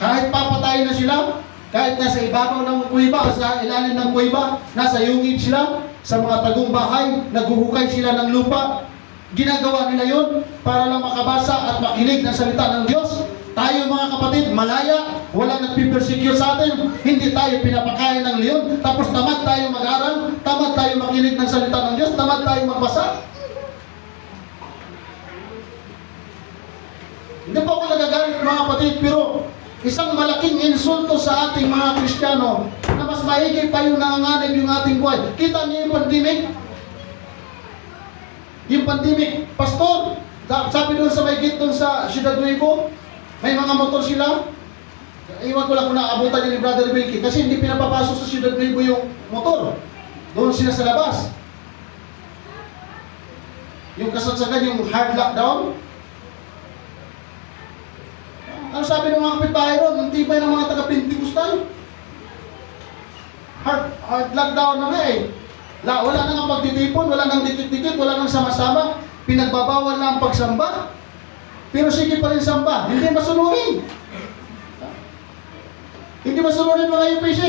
Kahit papatayin na sila, kahit nasa ibabaw ng kuweba, sa ilalim ng kuweba, nasa yungib sila, sa mga tagong bahay, naghuhukay sila ng lupa, ginagawa nila yon para lang makabasa at makinig ng salita ng Diyos. Tayo mga kapatid, malaya, walang nagpipersecute sa atin, hindi tayo pinapakain ng leon, tapos tamad tayo mag-aral, tamad tayo makinig ng salita ng Diyos, tamad tayo magbasa. Hindi po ako nagagalit mga kapatid, pero isang malaking insulto sa ating mga Kristiyano na mas maigi pa yung nanganganib yung ating buhay. Kita niyo yung pandemic? Yung pandemic, Pastor, sabi doon sa may gate doon sa Ciudad Nuevo, may mga motor sila. Iwan ko lang kung naabutan niyo ni Brother Wilkie kasi hindi pinapapasok sa Ciudad Nuevo yung motor. Doon sila sa labas. Yung kasagsagan, yung hard lockdown. Ano sabi ng mga kapitbahay ron? Ang tibay ng mga taga-Pentecostal. Hard lockdown na nga eh. Wala nang pagtitipon, wala nang dikit-dikit, wala nang sama-sama. Pinagbabawal na ang pagsamba. Pero sige pa rin samba. Hindi masunurin. Hindi masunurin mga UPC.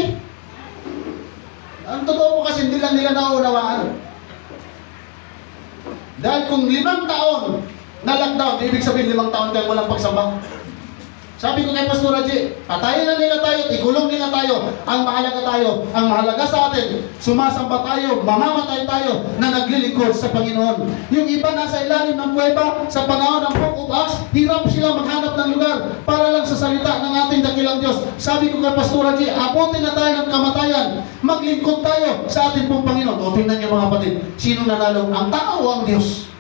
Ang totoo po kasi hindi lang nila nauunawaan. Dahil kung 5 taon na lockdown, ibig sabihin 5 taon kang walang pagsamba. Sabi ko kay Pastor Raji, patayin na nila tayo, ikulong nila tayo. Ang mahalaga sa atin, sumasamba tayo, mamamatay tayo na naglilingkod sa Panginoon. Yung iba nasa ilalim ng kuweba, sa panahon ng Book of Acts, hirap sila maghanap ng lugar para lang sa salita ng ating dakilang Diyos. Sabi ko kay Pastor Raji, abutin na tayo ng kamatayan, maglingkod tayo sa ating pong Panginoon. O tingnan niyo mga kapatid, sino nanalo? Ang tao o ang Diyos?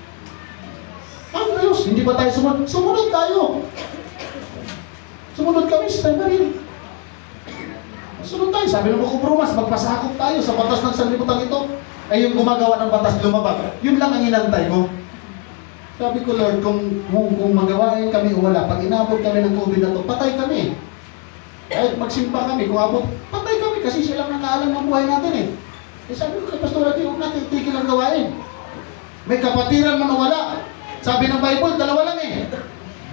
Ang Diyos. Hindi ba tayo sumunod? Sumunod tayo. Sumunod kami sa Tayo. Sunod tayo. Sabi ng Book of Romans, magpasakop tayo sa batas ng sanlibutan ito. Ay yung gumagawa ng batas lumabag. Yun lang ang inantay ko. Sabi ko, Lord, kung magawain kami o wala, pag inabot kami ng COVID na to, patay kami. Kahit magsimpa kami, kung abot, patay kami kasi silang nakaalam ng buhay natin eh. Sabi ko kay Pastor Ati, huwag natin tigil ang gawain. May kapatiran man o wala. Sabi ng Bible, dalawa lang eh.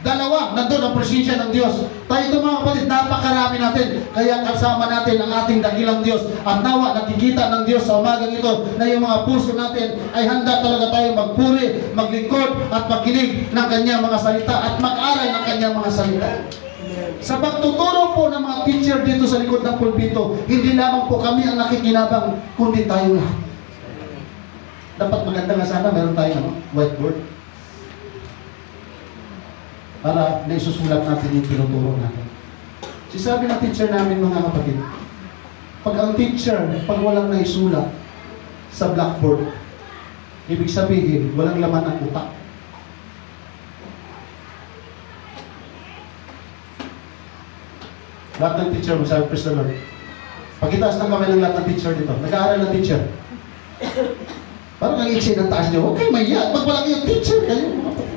Dalawa, nandun ang presensya ng Diyos. Tayo ito mga kapatid, napakarami natin. Kaya kasama natin ang ating dakilang Diyos. At nawa, nakikita ng Diyos sa umagang ito na yung mga puso natin ay handa talaga tayo magpuri, maglingkod, at makinig ng kanyang mga salita at mag-aral ng kanyang mga salita. Sa pagtuturo po ng mga teacher dito sa likod ng pulpito, hindi lamang po kami ang nakikinabang, kundi tayo lahat. Dapat maganda nga sana, meron tayong whiteboard para naisusulat natin yung tinuturo natin. Sabi ng teacher namin mga kapatid, pag ang teacher, pag walang naisulat sa blackboard, ibig sabihin, walang laman ang utak. Lahat ng teacher, masabi, praise the Lord. Pagkitaas ng kamay ng lahat ng teacher dito, nag-aaral ng teacher. Parang ang iksi ng taas niyo, okay, maya, pag wala kayong teacher, kayo mga kapatid.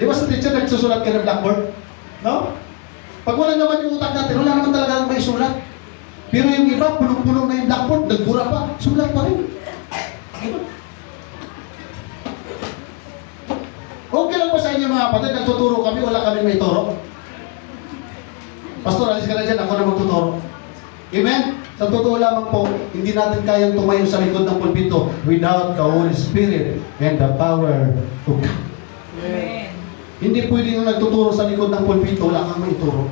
Di ba sa teacher nagsusulat kayo ng blackboard? No? Pag wala naman yung utak natin, wala naman talaga may sulat. Pero yung iba, punong-punong na yung blackboard, nagbura pa, sulat pa rin. Okay lang ba sa inyo mga kapatid, nagtuturo kami, wala kami may turo? Pastor, alis ka na dyan, ako na magtuturo. Amen? Sa totoo lamang po, hindi natin kayang tumayo sa likod ng pulpito without the Holy Spirit and the power of God. Amen. Hindi pwedeng nagtuturo sa likod ng pulpito, wala kang maituro.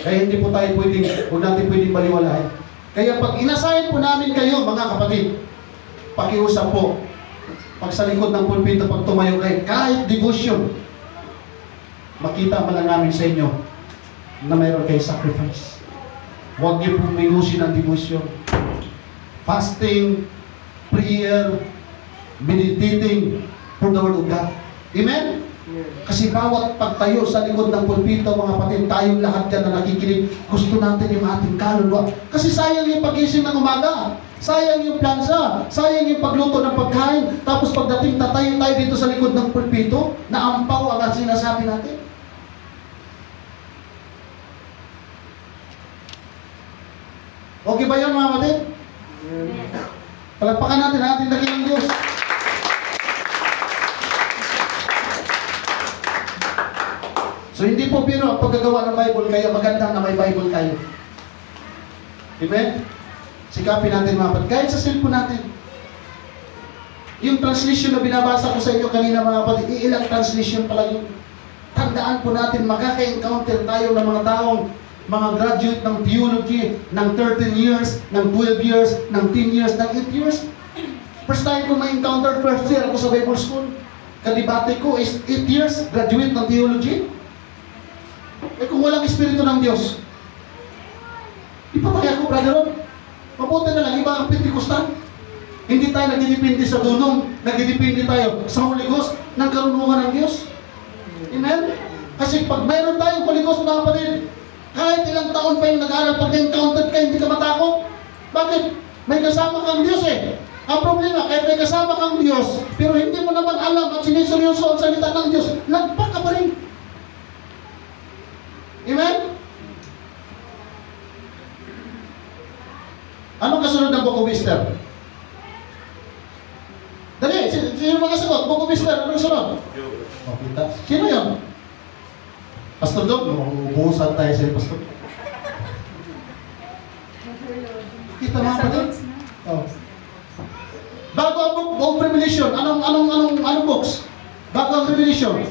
Kaya hindi po tayo pwedeng, huwag natin pwedeng baliwalahin. Kaya pag inasahin po namin kayo, mga kapatid, pakiusap po, pag sa likod ng pulpito, pag tumayo kayo, kahit devotion, makita man lang namin sa inyo na mayroon kayo sacrifice. Huwag niyo pong minusin ang devotion. Fasting, prayer, meditating for the Word of God. Amen? Kasi bawat pagtayo sa likod ng pulpito, mga kapatid, tayong lahat dyan na nakikinig, gusto natin yung ating kaluluwa. Kasi sayang yung pag-ising ng umaga. Sayang yung plansa. Sayang yung pagluto ng pagkain. Tapos pagdating tatayo tayo dito sa likod ng pulpito, na ampaw ang sinasabi natin. Okay ba yun mga kapatid? Palagpakan natin ang ating dakilang Diyos. So hindi po biro ang paggagawa ng Bible, kaya maganda na may Bible kayo. Amen? Sikapin natin mga kapatid. Kahit sa cellphone natin. Yung translation na binabasa ko sa inyo kanina mga kapatid, iilang translation pala yun. Tandaan po natin, makaka-encounter tayo ng mga taong mga graduate ng theology ng 13 years, ng 12 years, ng 10 years, ng 8 years. First time ko ma-encounter, first year ako sa Bible school. Kadibate ko is 8 years, graduate ng theology. Eh kung walang Espiritu ng Diyos, ipatay ako, brother Ron. Mabuti na lang, iba ang Pentecostal. Hindi tayo nagdidepende sa dunong, nagdidepende tayo sa Holy Ghost ng karunungan ng Diyos. Amen? Kasi pag mayroon tayong Holy Ghost, mga kapatid, kahit ilang taon pa yung nag-aaral, pag na-encountered ka, hindi ka matakot. Bakit? May kasama kang Diyos eh. Ang problema, kahit may kasama kang Diyos, pero hindi mo naman alam at siniseryoso ang salita ng Diyos, lagpak ka pa rin. Amen? Anong kasunod ng Book of Esther? Dali, sino mga sagot? Book of Esther, anong sunod? O, kita. Sino yun? Pastor Dog? Ubusan tayo siya, Pastor. Kita mga kapatid? Oh. Bago ang book of Revelation, anong books? Bago ang Revelation?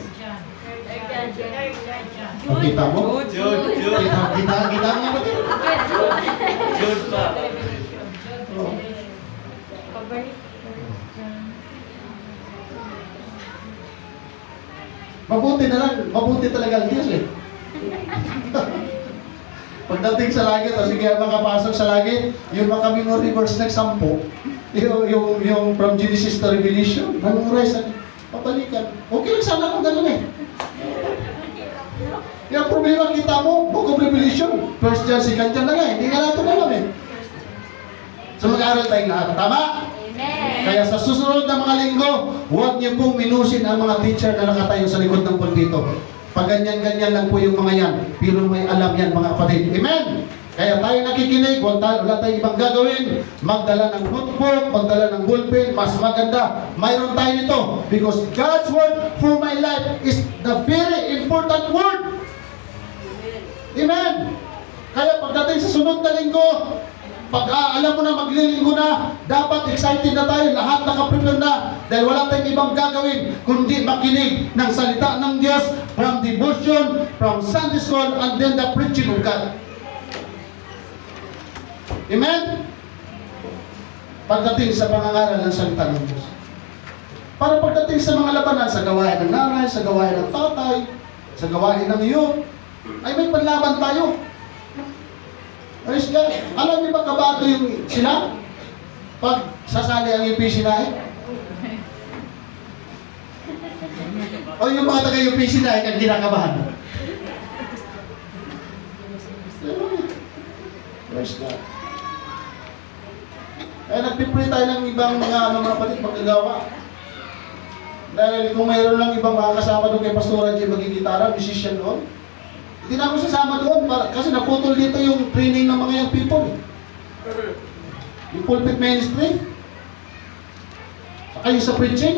Oh, kita mo? Kita nga ba? Jude pa. Oh. Mabuti na lang, mabuti talaga ang Diyos eh. Pagdating sa langit, o sige, makapasok sa langit, yung Makamino Rivers nagsampo, yung from Genesis to Revelation, nanguray sa papalikan. Okay lang sana kung gano'n eh. Yung problema kita mo, Book of Revelation, 1 John, 2 John na nga, hindi nga natin alam eh. So mag-aaral tayong lahat. Tama? Amen. Kaya sa susunod na mga linggo, huwag niyo pong minusin ang mga teacher na nakatayo sa likod ng pulpito. Pag ganyan-ganyan lang po yung mga yan, pero may alam yan mga kapatid. Amen? Kaya tayo nakikinig, wala tayong ibang gagawin. Magdala ng notebook, magdala ng ballpen, mas maganda. Mayroon tayo nito. Because God's word for my life is the very important word. Amen. Kaya pagdating sa sunod na linggo, pag alam mo na maglilinggo na, dapat excited na tayo, lahat nakaprepare na. Dahil wala tayong ibang gagawin, kundi makinig ng salita ng Diyos from devotion, from Sunday school, and then the preaching of God. Amen? Pagdating sa pangangaral ng salita ng Diyos. Para pagdating sa mga labanan, sa gawain ng nanay, sa gawain ng tatay, sa gawain ng iyo, ay may panlaban tayo. Praise God. Alam niyo ba kabato yung sila? Pag sasali ang UPC na eh? O yung mga taga-UPC na eh, kang kinakabahan. Praise God. Kaya nagpipray tayo ng ibang mga palit magagawa. Dahil kung mayroon lang ibang mga kasama doon kay Pastora J magigitara, musician doon, hindi na ako sasama doon kasi naputol dito yung training ng mga young people. Yung pulpit ministry. Saka yung sa preaching.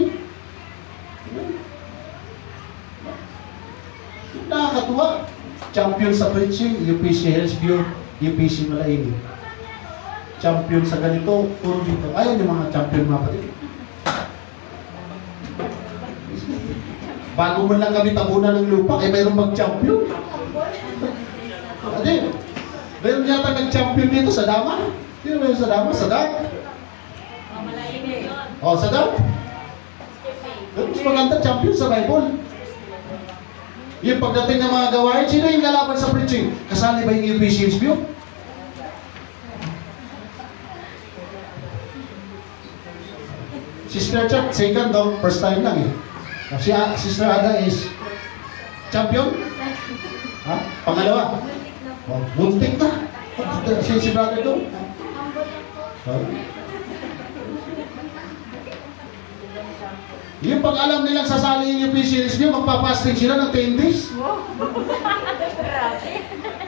Nakakatuwa. Champion sa preaching, UPC Hillsview, UPC Malaini. Champion sa ganito, puro dito. Ayun yung mga champion mga pati. Bago man lang kami tabunan ng lupa, eh mayroong mag-champion. Adi, mayroon yata nag-champion dito sa Dama. Sino mayroon sa Dama? Sa Dam? O, sa Dam? Mas maganda champion sa Bible. Yung pagdating ng mga gawain, sino yung lalaban sa preaching? Kasali ba yung UPC Hillsview? Sister Chuck, second daw, first time lang eh. Si Sister Ada is champion? Ha? Pangalawa? Oh, buntik na. Si brother ko? Yung pag alam nilang sasali yung UPC Hillsview, magpapasting sila ng 10 days.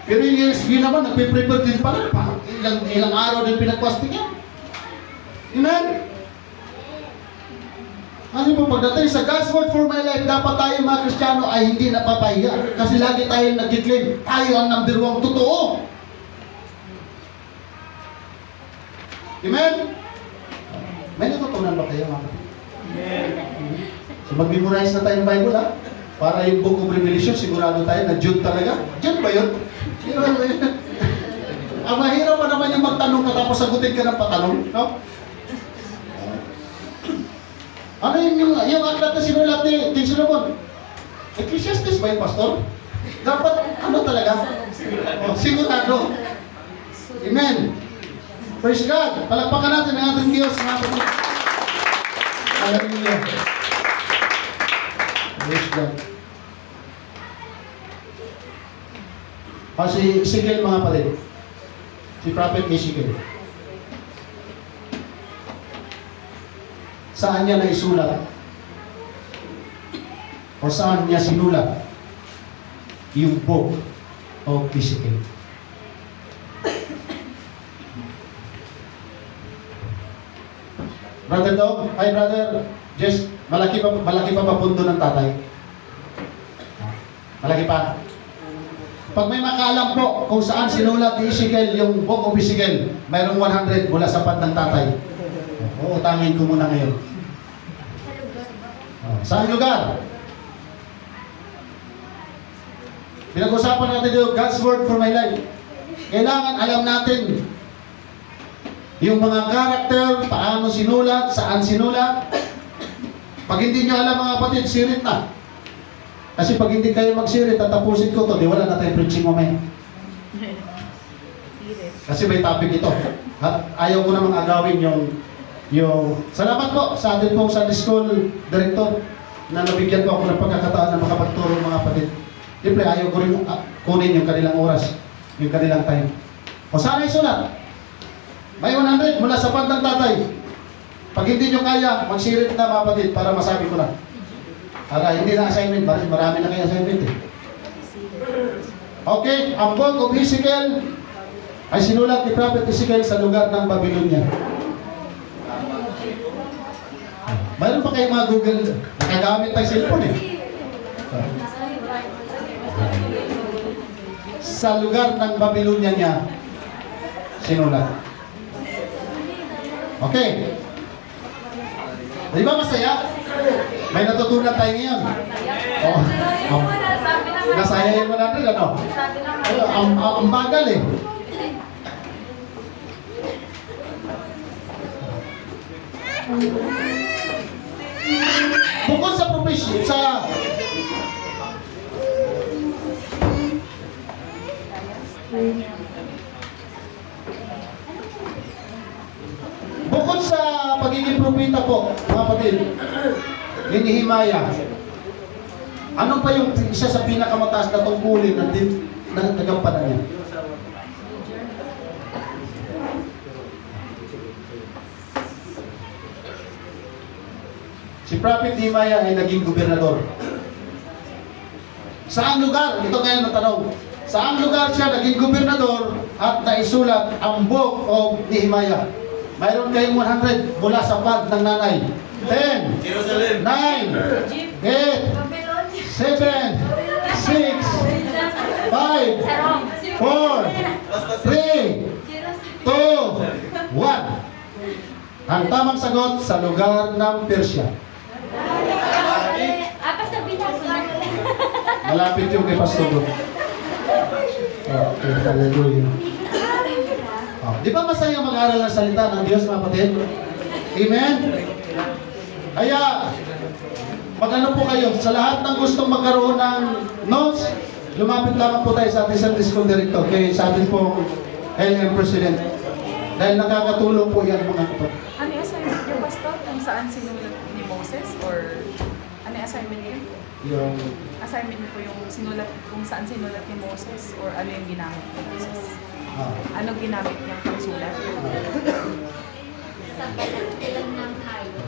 Pero yung Hillsview naman, nagpe-prepare din pala. Ilang araw din pinagpasting yan. Amen? Ano po, pagdating sa God's word for my life, dapat tayo mga Kristiyano ay hindi napapahiya. Kasi lagi tayong nag-claim, tayo ang number 1 totoo. Amen? May natutunan ba kayo mga kapatid? So mag-memorize na tayo ng Bible ha? Para yung Book of Revelation, sigurado tayo na Jude talaga. Jude ba yun? Ang mahirap pa naman yung magtanong ka tapos sagutin ka ng patanong, no? Ano yung aklat na sinulat ni King Solomon? Ecclesiastes ba yung pastor? Dapat, ano talaga? Sigurado. Amen. Praise God. Palakpakan natin ang ating Diyos. Hallelujah. Praise God. Si Ezekiel mga kapatid. Si Prophet Ezekiel. Saan niya naisulat? O saan niya sinulat? Yung book of Ezekiel. Brother Dog, hi brother Jess, malaki pa ba pundo ng tatay? Malaki pa? Pag may makaalam po kung saan sinulat ni Ezekiel yung book of Ezekiel, mayroong 100 mula sa pat ng tatay. Utangin ko muna ngayon. Saan lugar? Pinag-usapan natin yung God's word for my life. Kailangan alam natin yung mga karakter, paano sinulat, saan sinulat. Pag hindi nyo alam mga kapatid, sirit na. Kasi pag hindi kayo magsirit, tatapusin ko to, di wala na tayong preaching moment. Kasi may topic ito. At ayaw ko namang agawin yung salamat po sa atin pong Sunday School Director na nabigyan po ako ng pagkakataon na makapagturo mga kapatid. Siyempre, ayaw ko rin kunin yung kanilang oras, yung kanilang time. O sana isulat. May 100 mula sa pantang tatay. Pag hindi nyo kaya, magsirit na mga kapatid para masabi ko na. Para hindi na assignment, marami na kayo assignment eh. Okay, ang book of Ezekiel, ay sinulat ni Prophet Ezekiel sa lugar ng Babylonia. Mayroon pa kayong mga Google, nakagamit tayo cellphone eh. Sa lugar ng Babylonia niya, sinulat. Okay. Di ba masaya? May natutunan tayo ngayon. Oh. Oh. Nasayayin mo natin, ano? Ang bagal eh. Bukod sa profession, bukod sa pagiging propeta po, mga kapatid, ni Nehemiah, ano pa yung isa sa pinakamataas na tungkulin na nagampanan niya? Si Prophet Nehemiah ay naging gobernador. Saang lugar? Ito ngayon ang tanong. Saang lugar siya naging gobernador at naisulat ang Book of Nehemiah? Mayroon kayong 100 mula sa pag ng nanay. 10, 9, 8, 7, 6, 5, 4, 3, 2, 1. Ang tamang sagot sa lugar ng Persia. Basta binasa na. Malapit yung kay Pastor. Okay, hallelujah. Oh, di ba masaya mag-aral ng salita ng Diyos, mga kapatid? Amen? Kaya, mag-ano po kayo, sa lahat ng gustong magkaroon ng notes, lumapit lamang po tayo sa ating Sunday School Director, kay sa ating po LM President. Dahil nakakatulong po yan, mga kapatid. Ano yung assignment niyo, Pastor? Kung saan sinulat ni Moses? Or ano yung assignment niyo? Yung Assignment niyo po yung sinulat, kung saan sinulat ni Moses? Or ano yung ginamit ni Moses? Ano ginamit niyang pagsulat? Sa balagtilan ng hayo.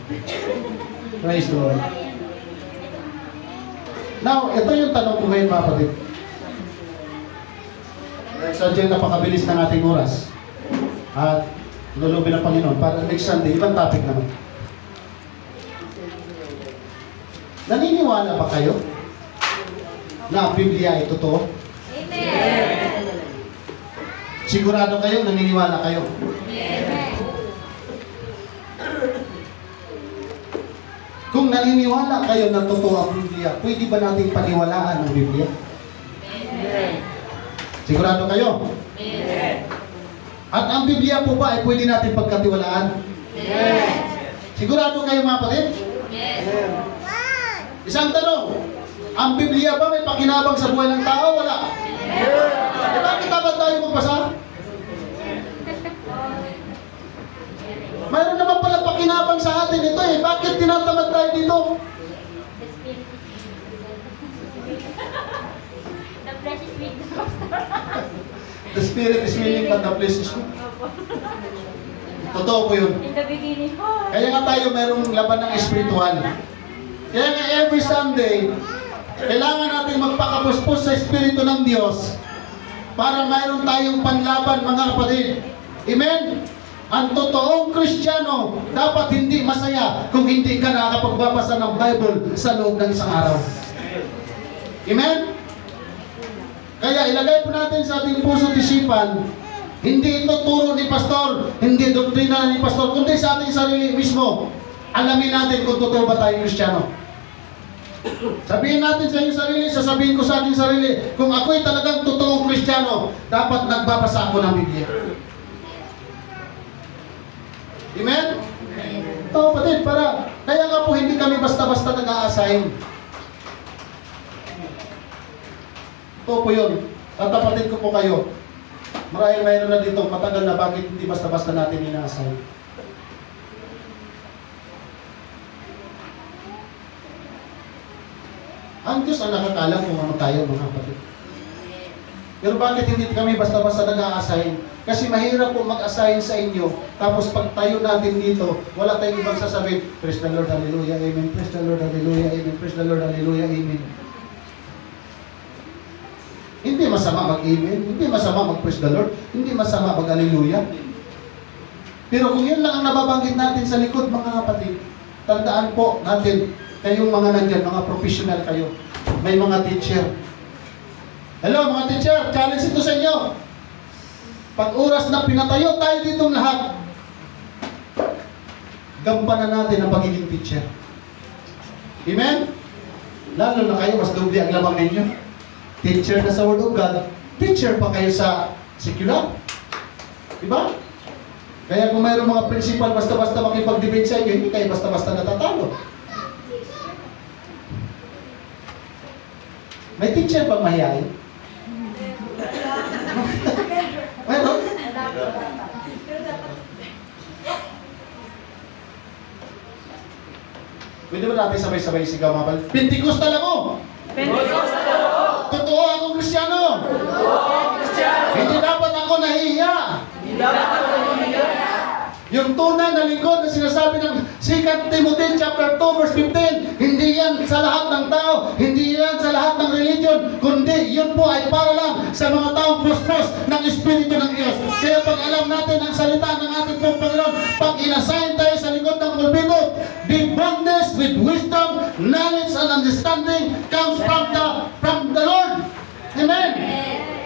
Praise the Lord. Now, ito yung tanong ko ngayon, mga kapatid. Sadya napakabilis ng ating oras. At lulubin ng Panginoon para next Sunday, ibang topic naman. Naniniwala ba kayo na ang Biblia ay totoo? Amen. Sigurado kayo, naniniwala kayo? Amen. Kung naniniwala kayo na totoo ang Biblia, pwede ba natin paniwalaan ang Biblia? Amen. Sigurado kayo? Amen. At ang Biblia po ba ay pwede natin pagkatiwalaan? Amen. Sigurado kayo, mga kapatid? Amen. Isang tanong, ang Biblia ba may pakinabang sa buhay ng tao? Wala. E bakit dapat tayo magbasa? Mayroon naman pala pakinabang sa atin ito eh. Bakit tinatamad tayo dito? The flesh is weak. The spirit is willing but the flesh is weak. Totoo po yun. In the beginning, Kaya nga tayo mayroong laban ng espiritual. Kaya nga every Sunday, kailangan natin magpakapuspos sa Espiritu ng Diyos para mayroon tayong panlaban, mga kapatid. Amen? Ang totoong Kristiyano dapat hindi masaya kung hindi ka nakakapagbabasa ng Bible sa loob ng isang araw. Amen? Kaya ilagay po natin sa ating puso at isipan, hindi ito turo ni Pastor, hindi doktrina ni Pastor, kundi sa ating sarili mismo. Alamin natin kung totoo ba tayong Kristiyano. Sabihin natin sa iyong sarili, sasabihin ko sa ating sarili, kung ako'y talagang totoong Kristiyano, dapat nagbabasa ako ng Biblia. Amen? Ito, kapatid, kaya nga po hindi kami basta-basta nag-a-assign. Ito po yun. At kapatid ko po kayo, marahil mayroon na dito, matagal na bakit hindi basta-basta natin ina-assign. Ang Diyos ang nakakalam kung ano tayo, mga kapatid. Pero bakit hindi kami basta-basta nag-a-assign? Kasi mahirap po mag-assign sa inyo, tapos pag tayo natin dito, wala tayong ibang sasabihin, praise the Lord, hallelujah, amen, praise the Lord, hallelujah, amen, praise the Lord, hallelujah, amen. Hindi masama mag-amen, hindi masama mag-praise the Lord, hindi masama mag-hallelujah. Pero kung yun lang ang nababanggit natin sa likod, mga kapatid, tandaan po natin, kayong mga nandyan, mga professional kayo, may mga teacher. Hello mga teacher, challenge ito sa inyo. Pag oras na pinatayo tayo ditong lahat, gampanan natin ang pagiging teacher. Amen? Lalo na kayo, mas doble ang lamang ninyo. Teacher na sa Word of God, teacher pa kayo sa secular. Diba? Kaya kung mayroong mga principal basta-basta makipag-debate sa inyo, hindi kayo basta-basta natatalo. May teacher bang mahihayin? Mayroon? Pwede ba natin sabay-sabay sigaw mga kapatid? Pentikostal ako! Pentecostal ako! Totoo akong Kristiyano! Hindi dapat ako nahihiya! Yung tunay na lingkod na sinasabi ng 2 Timothy chapter 2 verse 15, hindi yan sa lahat ng tao, hindi yan sa lahat ng religion, kundi yun po ay para lang sa mga taong puspos ng Espiritu ng Diyos. Kaya pag alam natin ang salita ng ating pong Panginoon, pag inassign tayo sa lingkod ng pulpito, the boldness with wisdom, knowledge and understanding comes from the Lord. Amen?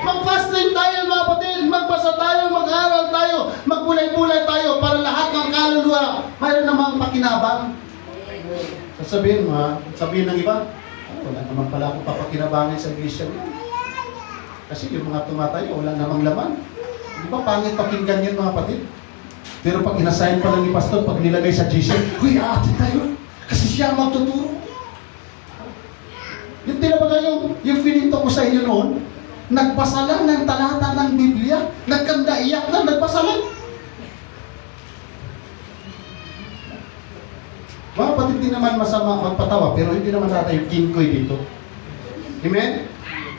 Mag-fasting tayo mga kapatid, magbasa tayo, mag-aral tayo, magbulay-bulay tayo para lahat ng kaluluwa mayroon namang pakinabang. Sasabihin ng iba, wala naman pala akong papakinabangin sa iglesia niya. Kasi yung mga tumatayo, wala namang laman. Di ba pangit pakinggan yun mga kapatid? Pero pag inasign pa lang ni pastor, pag nilagay sa GC, huy, aatin tayo. Kasi siya ang magtuturo. Yung tinabaga yung pininto ko sa inyo noon, nagbasa lang ng talata ng Biblia, nagkanda iyak lang, nagbasa lang. Mga kapatid, di naman masama magpatawa, pero hindi naman natin yung kingkoy dito. Amen?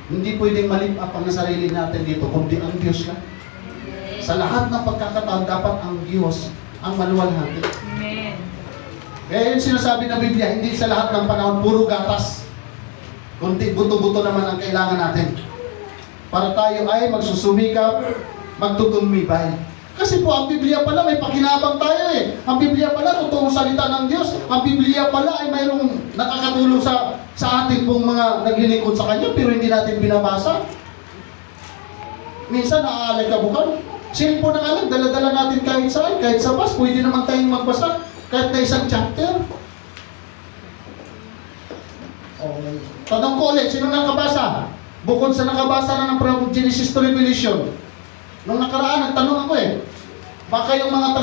Hindi pwedeng malip up ang sarili natin dito, kundi ang Diyos lang. Sa lahat ng pagkakataon, dapat ang Diyos ang maluwalhati. Amen. Kaya yung sinasabi ng Biblia, hindi sa lahat ng panahon puro gatas, kundi buto-buto naman ang kailangan natin. Para tayo ay magsusumikap, magtutumibay. Kasi po, ang Biblia pala, may pakinabang tayo eh. Ang Biblia pala, totoong salita ng Diyos. Ang Biblia pala ay mayroong nakakatulong sa ating pong mga naglilingkod sa Kanya, pero hindi natin binabasa. Minsan, naaalay kabukan. Cellphone na nga lang, dala-dala natin kahit saan, kahit sa bus, pwede naman tayong magbasa, kahit na isang chapter. Okay. Tanong ko ulit, sino nakabasa? Bukod sa nakabasa na ng Genesis to Revelation. Nung nakaraan, nagtanong ako eh. Baka yung mga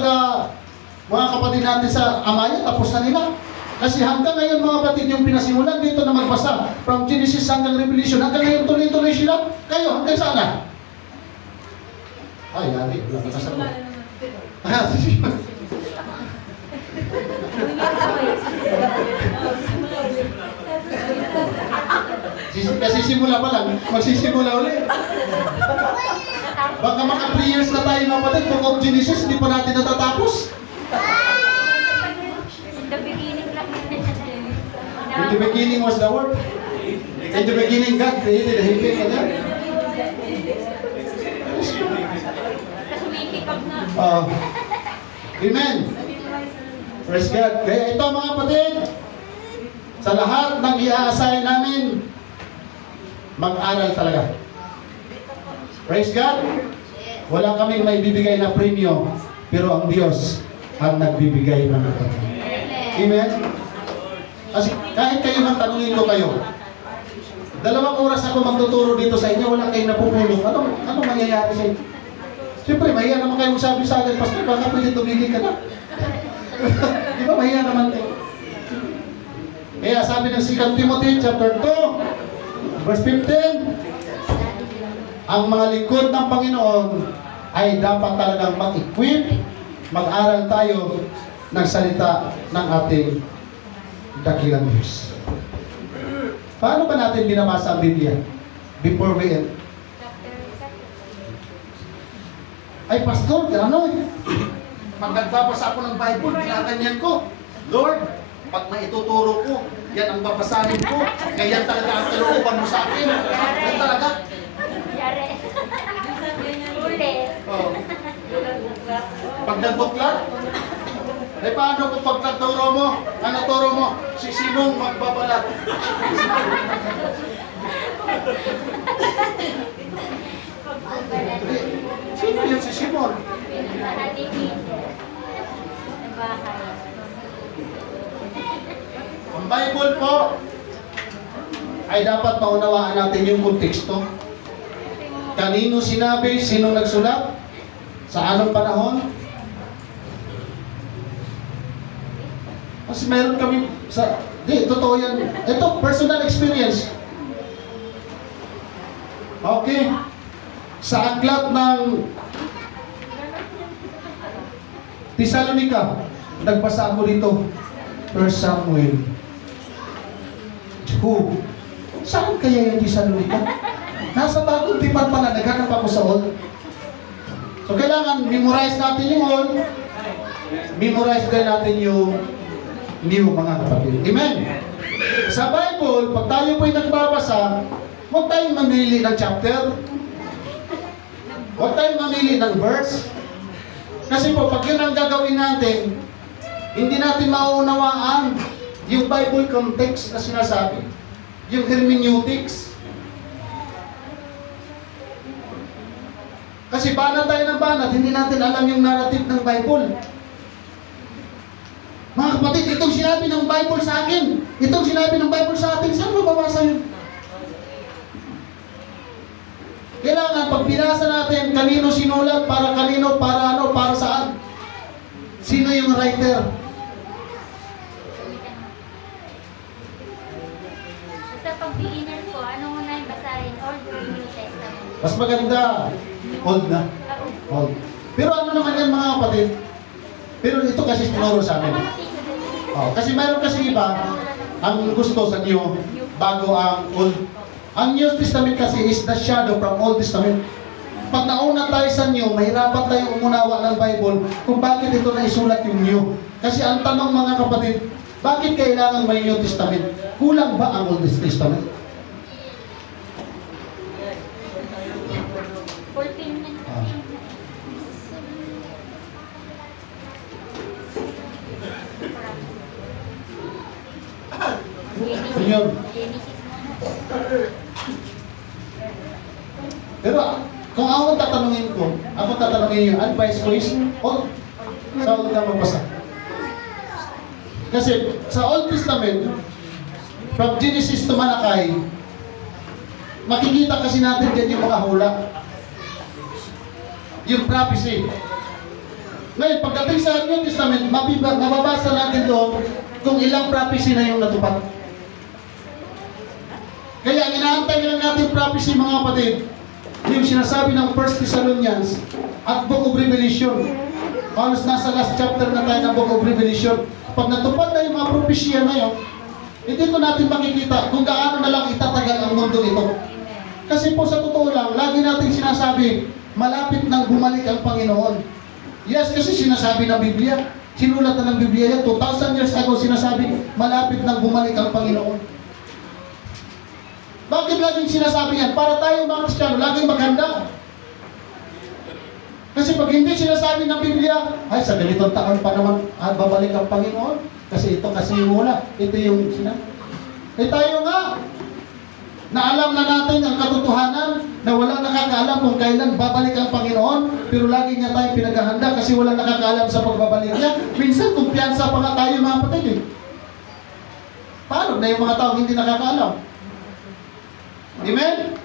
kapatid natin sa Amaya, tapos na nila. Kasi hanggang ngayon mga kapatid, yung pinasimulan dito na magbasa, from Genesis hanggang Revelation, hanggang ngayon tuloy-tuloy sila. Kayo, hanggang saan na? Ay, yari. Wala ka kasama. Kasi simula pa lang, magsisimula ulit. Baka maka 3 years na tayo mga kapatid, Book of Genesis, hindi pa natin natatapos. In the beginning lang. In the beginning was the Word. In the beginning, God created the heaven and earth. Kasi may pick up na. Amen. Praise God. Kaya ito mga kapatid, sa lahat ng i-assign namin, mag-aral talaga. Praise God. Wala kaming may bibigay na premyo, pero ang Diyos ang nagbibigay ng ito. Amen? Kasi kahit kayo man tanungin ko kayo, 2 oras ako magtuturo dito sa inyo, wala kayong napupulong. Ano mangyayari sa inyo? Siyempre, mahiya naman kayo magsabi sa akin, Pastor, baka pwede tumigil ka na. Di ba, mahiya naman kayo. Kaya sabi ng 2 Timothy chapter 2, verse 15, ang mga lingkod ng Panginoon ay dapat talagang mag-equip, mag-aral tayo ng salita ng ating dakilang Diyos. Paano ba natin binabasa ang Biblia? Before we end. Ay, Pastor, ano eh? Pag nagbabasa ako ng Bible, ginaganyan ko. Lord, pag maituturo ko, yan ang babasahin ko. Kaya talaga ang kalooban mo sa akin. Yan talaga. ng buklat? Eh paano kung pag nagturo mo, ano turo mo? Si Simong magbabalat. Sino yun si Simon? Ang Bible po ay dapat maunawaan natin yung konteksto. Kanino sinabi, sino nagsulat, sa anong panahon. Kasi meron kami totoo yan. Ito, personal experience. Okay. Sa aklat ng Thessalonica, nagbasa ako dito. 1 Samuel. Who? Saan kaya yung Thessalonica? Nasa bagong tipan pala, naghanap ako sa old. So kailangan memorize natin yung old, memorize din natin yung new, mga kapatid. Amen? Sa Bible, pag tayo po'y nagbabasa, huwag tayong mamili ng chapter, huwag tayong mamili ng verse. Kasi po, pag yun ang gagawin natin, hindi natin mauunawaan yung Bible context na sinasabi, yung hermeneutics. Kasi banat tayo ng banat, hindi natin alam yung narrative ng Bible. Mga kapatid, itong sinabi ng Bible sa akin, itong sinabi ng Bible sa atin, saan mababasa yun? Kailangan, pag binasa natin, kanino sinulat, para kanino, para ano, para saan? Sino yung writer? Sa pag-beginner po, ano muna yung basahin? Old or New Testament? Mas maganda, old na. Old. Pero ano naman yan, mga kapatid? Pero ito kasi tinuro sa amin. Oh, kasi mayroon kasi iba, ang gusto sa New, bago ang Old. Ang New Testament kasi is the shadow from Old Testament. Pag nauna tayo sa New, mahirapan tayong umunawa ng Bible kung bakit ito na isulat yung New. Kasi ang tanong, mga kapatid, bakit kailangan may New Testament? Kulang ba ang Old Testament? 14 minutes. Yun. Pero kung ako tatanungin yung advice ko is, Old. Sa Old na magbasa. Kasi sa Old Testament, from Genesis to Malachi, makikita kasi natin dyan yung mga hula. Yung prophecy. Ngayon, pagdating sa New Testament, mababasa natin doon kung ilang prophecy na yung natupad. Kaya ang inaantay lang natin prophecy, mga kapatid, yung sinasabi ng 1 Thessalonians at Book of Revelation. Halos nasa last chapter na tayo ng Book of Revelation. Pag natupad na yung mga propesya na yun, dito natin makikita kung gaano na lang itatagal ang mundo ito. Kasi po sa totoo lang, lagi natin sinasabi, malapit nang bumalik ang Panginoon. Yes, kasi sinasabi ng Biblia. Sinulat na ng Biblia yan. 2,000 years ago sinasabi, malapit nang bumalik ang Panginoon. Bakit laging sinasabi yan? Para tayo mga Kristiyano, laging maghanda. Kasi pag hindi sinasabi ng Biblia, ay sa ganitong taon pa naman babalik ang Panginoon. Kasi ito kasi yung mula. Ito yung sinabi. Eh tayo nga, na alam na natin ang katotohanan na walang nakakaalam kung kailan babalik ang Panginoon, pero lagi niya tayo pinaghahanda kasi walang nakakaalam sa pagbabalik niya. Minsan, kumpiyansa pa nga tayo, mga kapatid eh. Paano na yung mga tao hindi nakakaalam? Amen?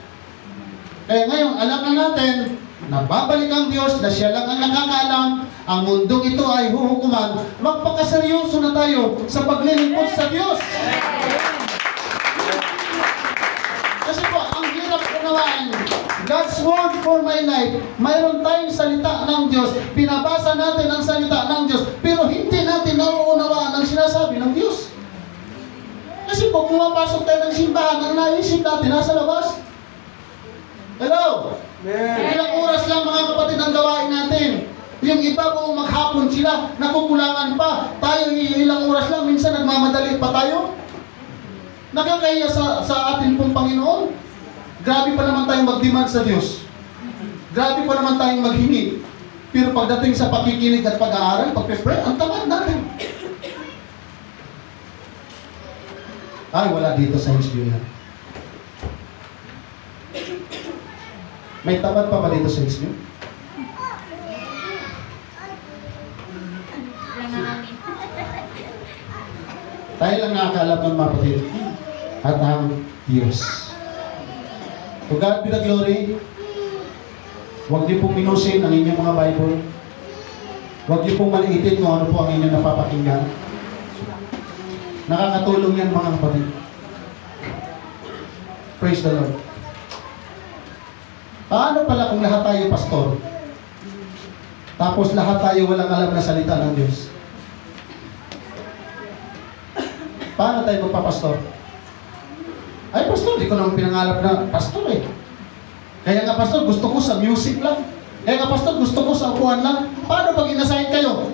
Kaya ngayon, alam na natin na babalik ang Diyos, na siya lang ang nakakaalam, ang mundong ito ay huhukuman. Magpakaseryoso na tayo sa paglilingkod sa Diyos. Kasi po, ang hirap unawaan, God's word for my life, mayroon tayong salita ng Diyos, pinabasa natin ang salita ng Diyos, pero hindi natin nauunawaan ang sinasabi ng Diyos. Kasi po, pumapasok tayo ng simbahan, ang naisip natin, nasa labas. Hello? Ilang oras lang, mga kapatid, ang gawain natin. Yung iba po, maghapon sila, nakukulangan pa. Tayo, ilang oras lang, minsan nagmamadali pa tayo. Nakakaya sa atin pong Pero pagdating sa pakikinig at pag-aaral, pag-prepare, ang tamad natin. Ay, wala dito sa HBU yan. May tamad pa ba dito sa HBU? Lang na namin. Tayo lang nakakaalam ng mga kapatid at ang Diyos. To God be the glory. Huwag niyo pong minusin ang inyong mga Bible. Huwag niyo pong maliitin kung ano po ang inyong napapakinggan. Nakakatulong yan mga kapatid. Praise the Lord. Paano pala kung lahat tayo pastor? Tapos lahat tayo walang alam na salita ng Diyos? Paano tayo magpapastor? Ay, pastor, di ko naman pinangalap na pastor eh. Kaya nga, pastor, gusto ko sa music lang. Kaya nga, pastor, gusto ko sa upuan lang. Paano pag inassign kayo?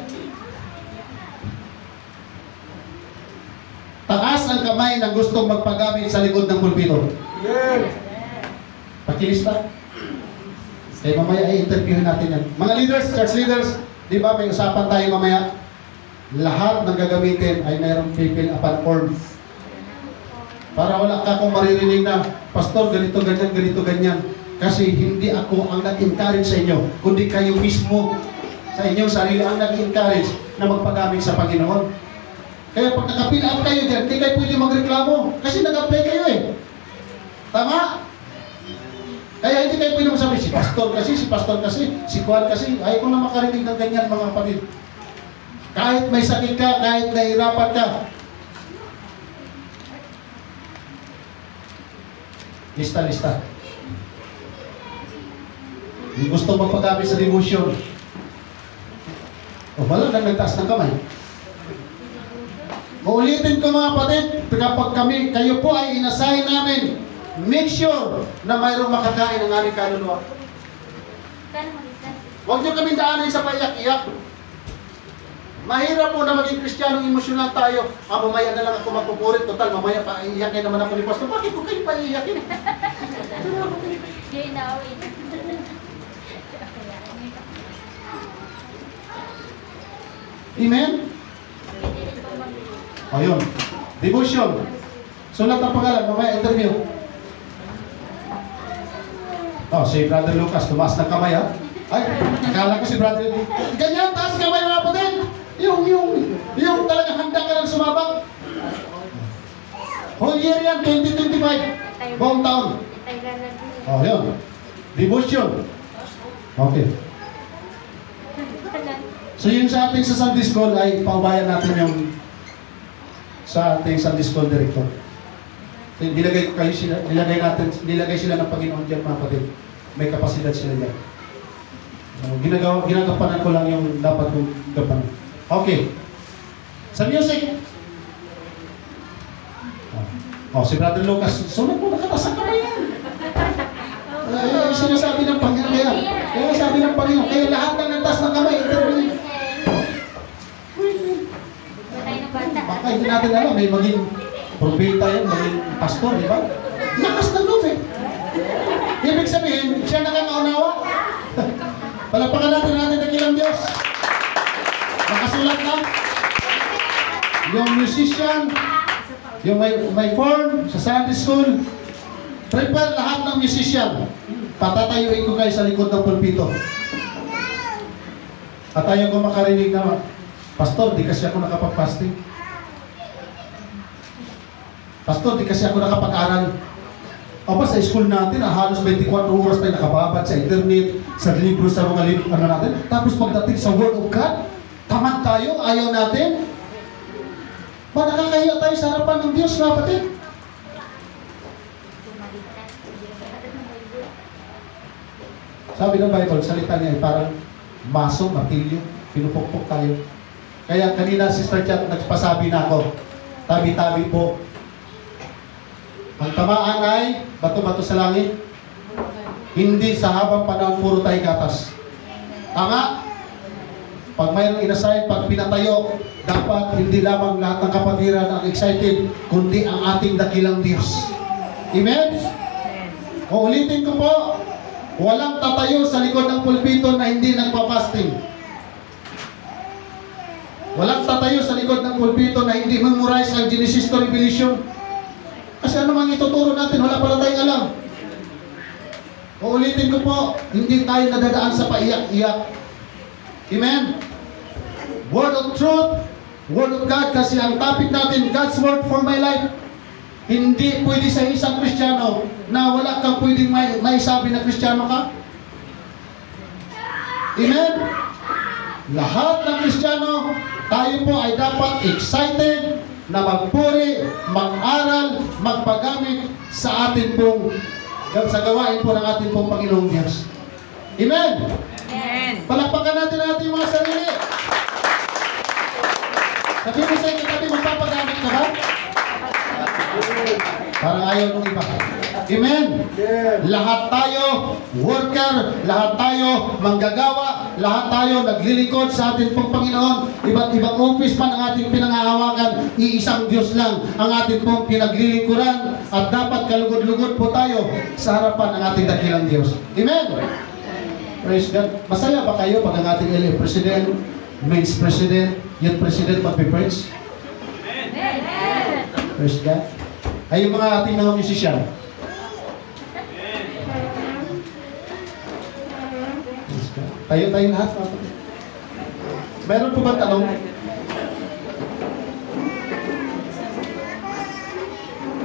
Taas ang kamay na gustong magpagamit sa likod ng pulpito. Pakilista. Kaya mamaya ay interviewin natin yan. Mga leaders, church leaders, di ba may usapan tayo mamaya? Lahat ng gagamitin ay mayroong fill upon form. Para wala ka kung maririnig na, pastor, ganito, ganyan, ganito, ganyan. Kasi hindi ako ang nag-encourage sa inyo, kundi kayo mismo sa inyong sarili ang nag-encourage na magpagamit sa Panginoon. Kaya pag nakapil up kayo dyan, hindi kayo pwede magreklamo kasi nag-apply kayo eh. Tama? Kaya hindi kayo pwede masabi, si pastor kasi, si Juan kasi, ayaw ko na makarinig ng ganyan mga kapatid. Kahit may sakit ka, kahit nahihirapan ka, lista. Yung gusto magpagamit sa devotion. O wala nang nagtaas ng kamay. Uulitin ko mga kapatid, kapag kayo po ay inassign namin, make sure na mayroong makakain ng aming kaluluwa. Huwag niyo kami daanin sa paiyak-iyak. Mahirap po na maging Kristiyanong emosyonal tayo. Mamaya na lang ako magpupurit. Total, mamaya paiyakin naman ako ni Pastor. Bakit ko kayo paiyakin? Yun na, wait. Amen? O yun. Devotion. Sulat ang pangalan. Mamaya interview. Si Brother Lucas, tumaas ng kamay ha. Ay, nakala ko si Brother. Ganyan, taas kamay mga kapatid. Yung talaga handa ka lang sumabak. Whole year yan, 2025. Buong taon. Yun. Devotion. Okay. So yun sa ating sa Sunday School ay paubayan natin yung sa ating Sunday School Director. So, nilagay sila ng Panginoon dyan mga kapatid. May kapasidad sila dyan. Ginagampanan ko lang yung dapat kong gampanan. Okay. Sa music. Si Brother Lucas, sunod mo nakataas ang kamay yan. Sinasabi ng Panginoon. Kaya sabi ng Panginoon, kaya lahat ng nagtaas ng kamay, interview. Baka hindi natin alam, may maging propeta yan, maging pastor, di ba? Lakas ng loob eh. Ibig sabihin, siya nakakaunawa. Palapakan natin dakilang Diyos. Nakasulat na. Yung musician, yung may form sa Sunday School, prepare lahat ng musician. Patatayuin ko kayo sa likod ng pulpito. At ayaw ko makarinig na, Pastor, di kasi ako nakapag-fasting. Pastor, di kasi ako nakapag-aral. O ba sa school natin, halos 24 oras tayo nakababad sa internet, sa libro, sa mga libro, natin. Tapos pagdating sa Word of God, tamad tayo, ayaw natin. Ba nakakahiya tayo sa harapan ng Diyos, kapatid? Sabi ng Bible, salita niya ay parang maso, martilyo, pinupukpok tayo. Kaya kanina, Sister Chat, nagpasabi na ako, tabi-tabi po. Ang tamaan ay bato-bato sa langit. Hindi sa habang panahon puro tayo gatas. Tama? Pag mayroong inasay, pag pinatayo, dapat hindi lamang lahat ng kapatiran ang excited, kundi ang ating dakilang Diyos. Amen? Uulitin ko po, Walang tatayo sa likod ng pulpito na hindi nagpa-fasting. Walang tatayo sa likod ng pulpito na hindi memorize ang Genesis to Revelation. Kasi ano mang ituturo natin, wala pala tayong alam. Uulitin ko po, hindi tayo nadadaan sa paiyak-iyak. Amen? Word of truth, Word of God, kasi ang topic natin, God's Word for my life. Hindi pwede sa isang Kristiyano na wala kang pwedeng may sabi na Kristiyano ka. Amen? Lahat ng Kristiyano, tayo po ay dapat excited na magpuri, mag-aral, magpagamit sa atin pong sa gawain po ng ating pong Panginoong Diyos. Amen? Amen. Palakpakan natin ang ating mga sarili. Sabi mo sa inyo natin, magpapagamit ka ba? Parang ayaw nung iba. Amen? Lahat tayo worker, lahat tayo manggagawa, lahat tayo naglilingkod sa ating pong Panginoon. Iba't ibang office man ang ating pinangahawakan, iisang Diyos lang ang ating pong pinaglilingkuran at dapat kalugod-lugod po tayo sa harapan ng ating dakilang Diyos. Amen? Praise God. Masaya ba kayo pag ang ating LA President, Vice President, Youth President magpipreach? Praise God. Ay yung mga ating mga musician. Praise God. Tayo lahat. Meron po ba tanong?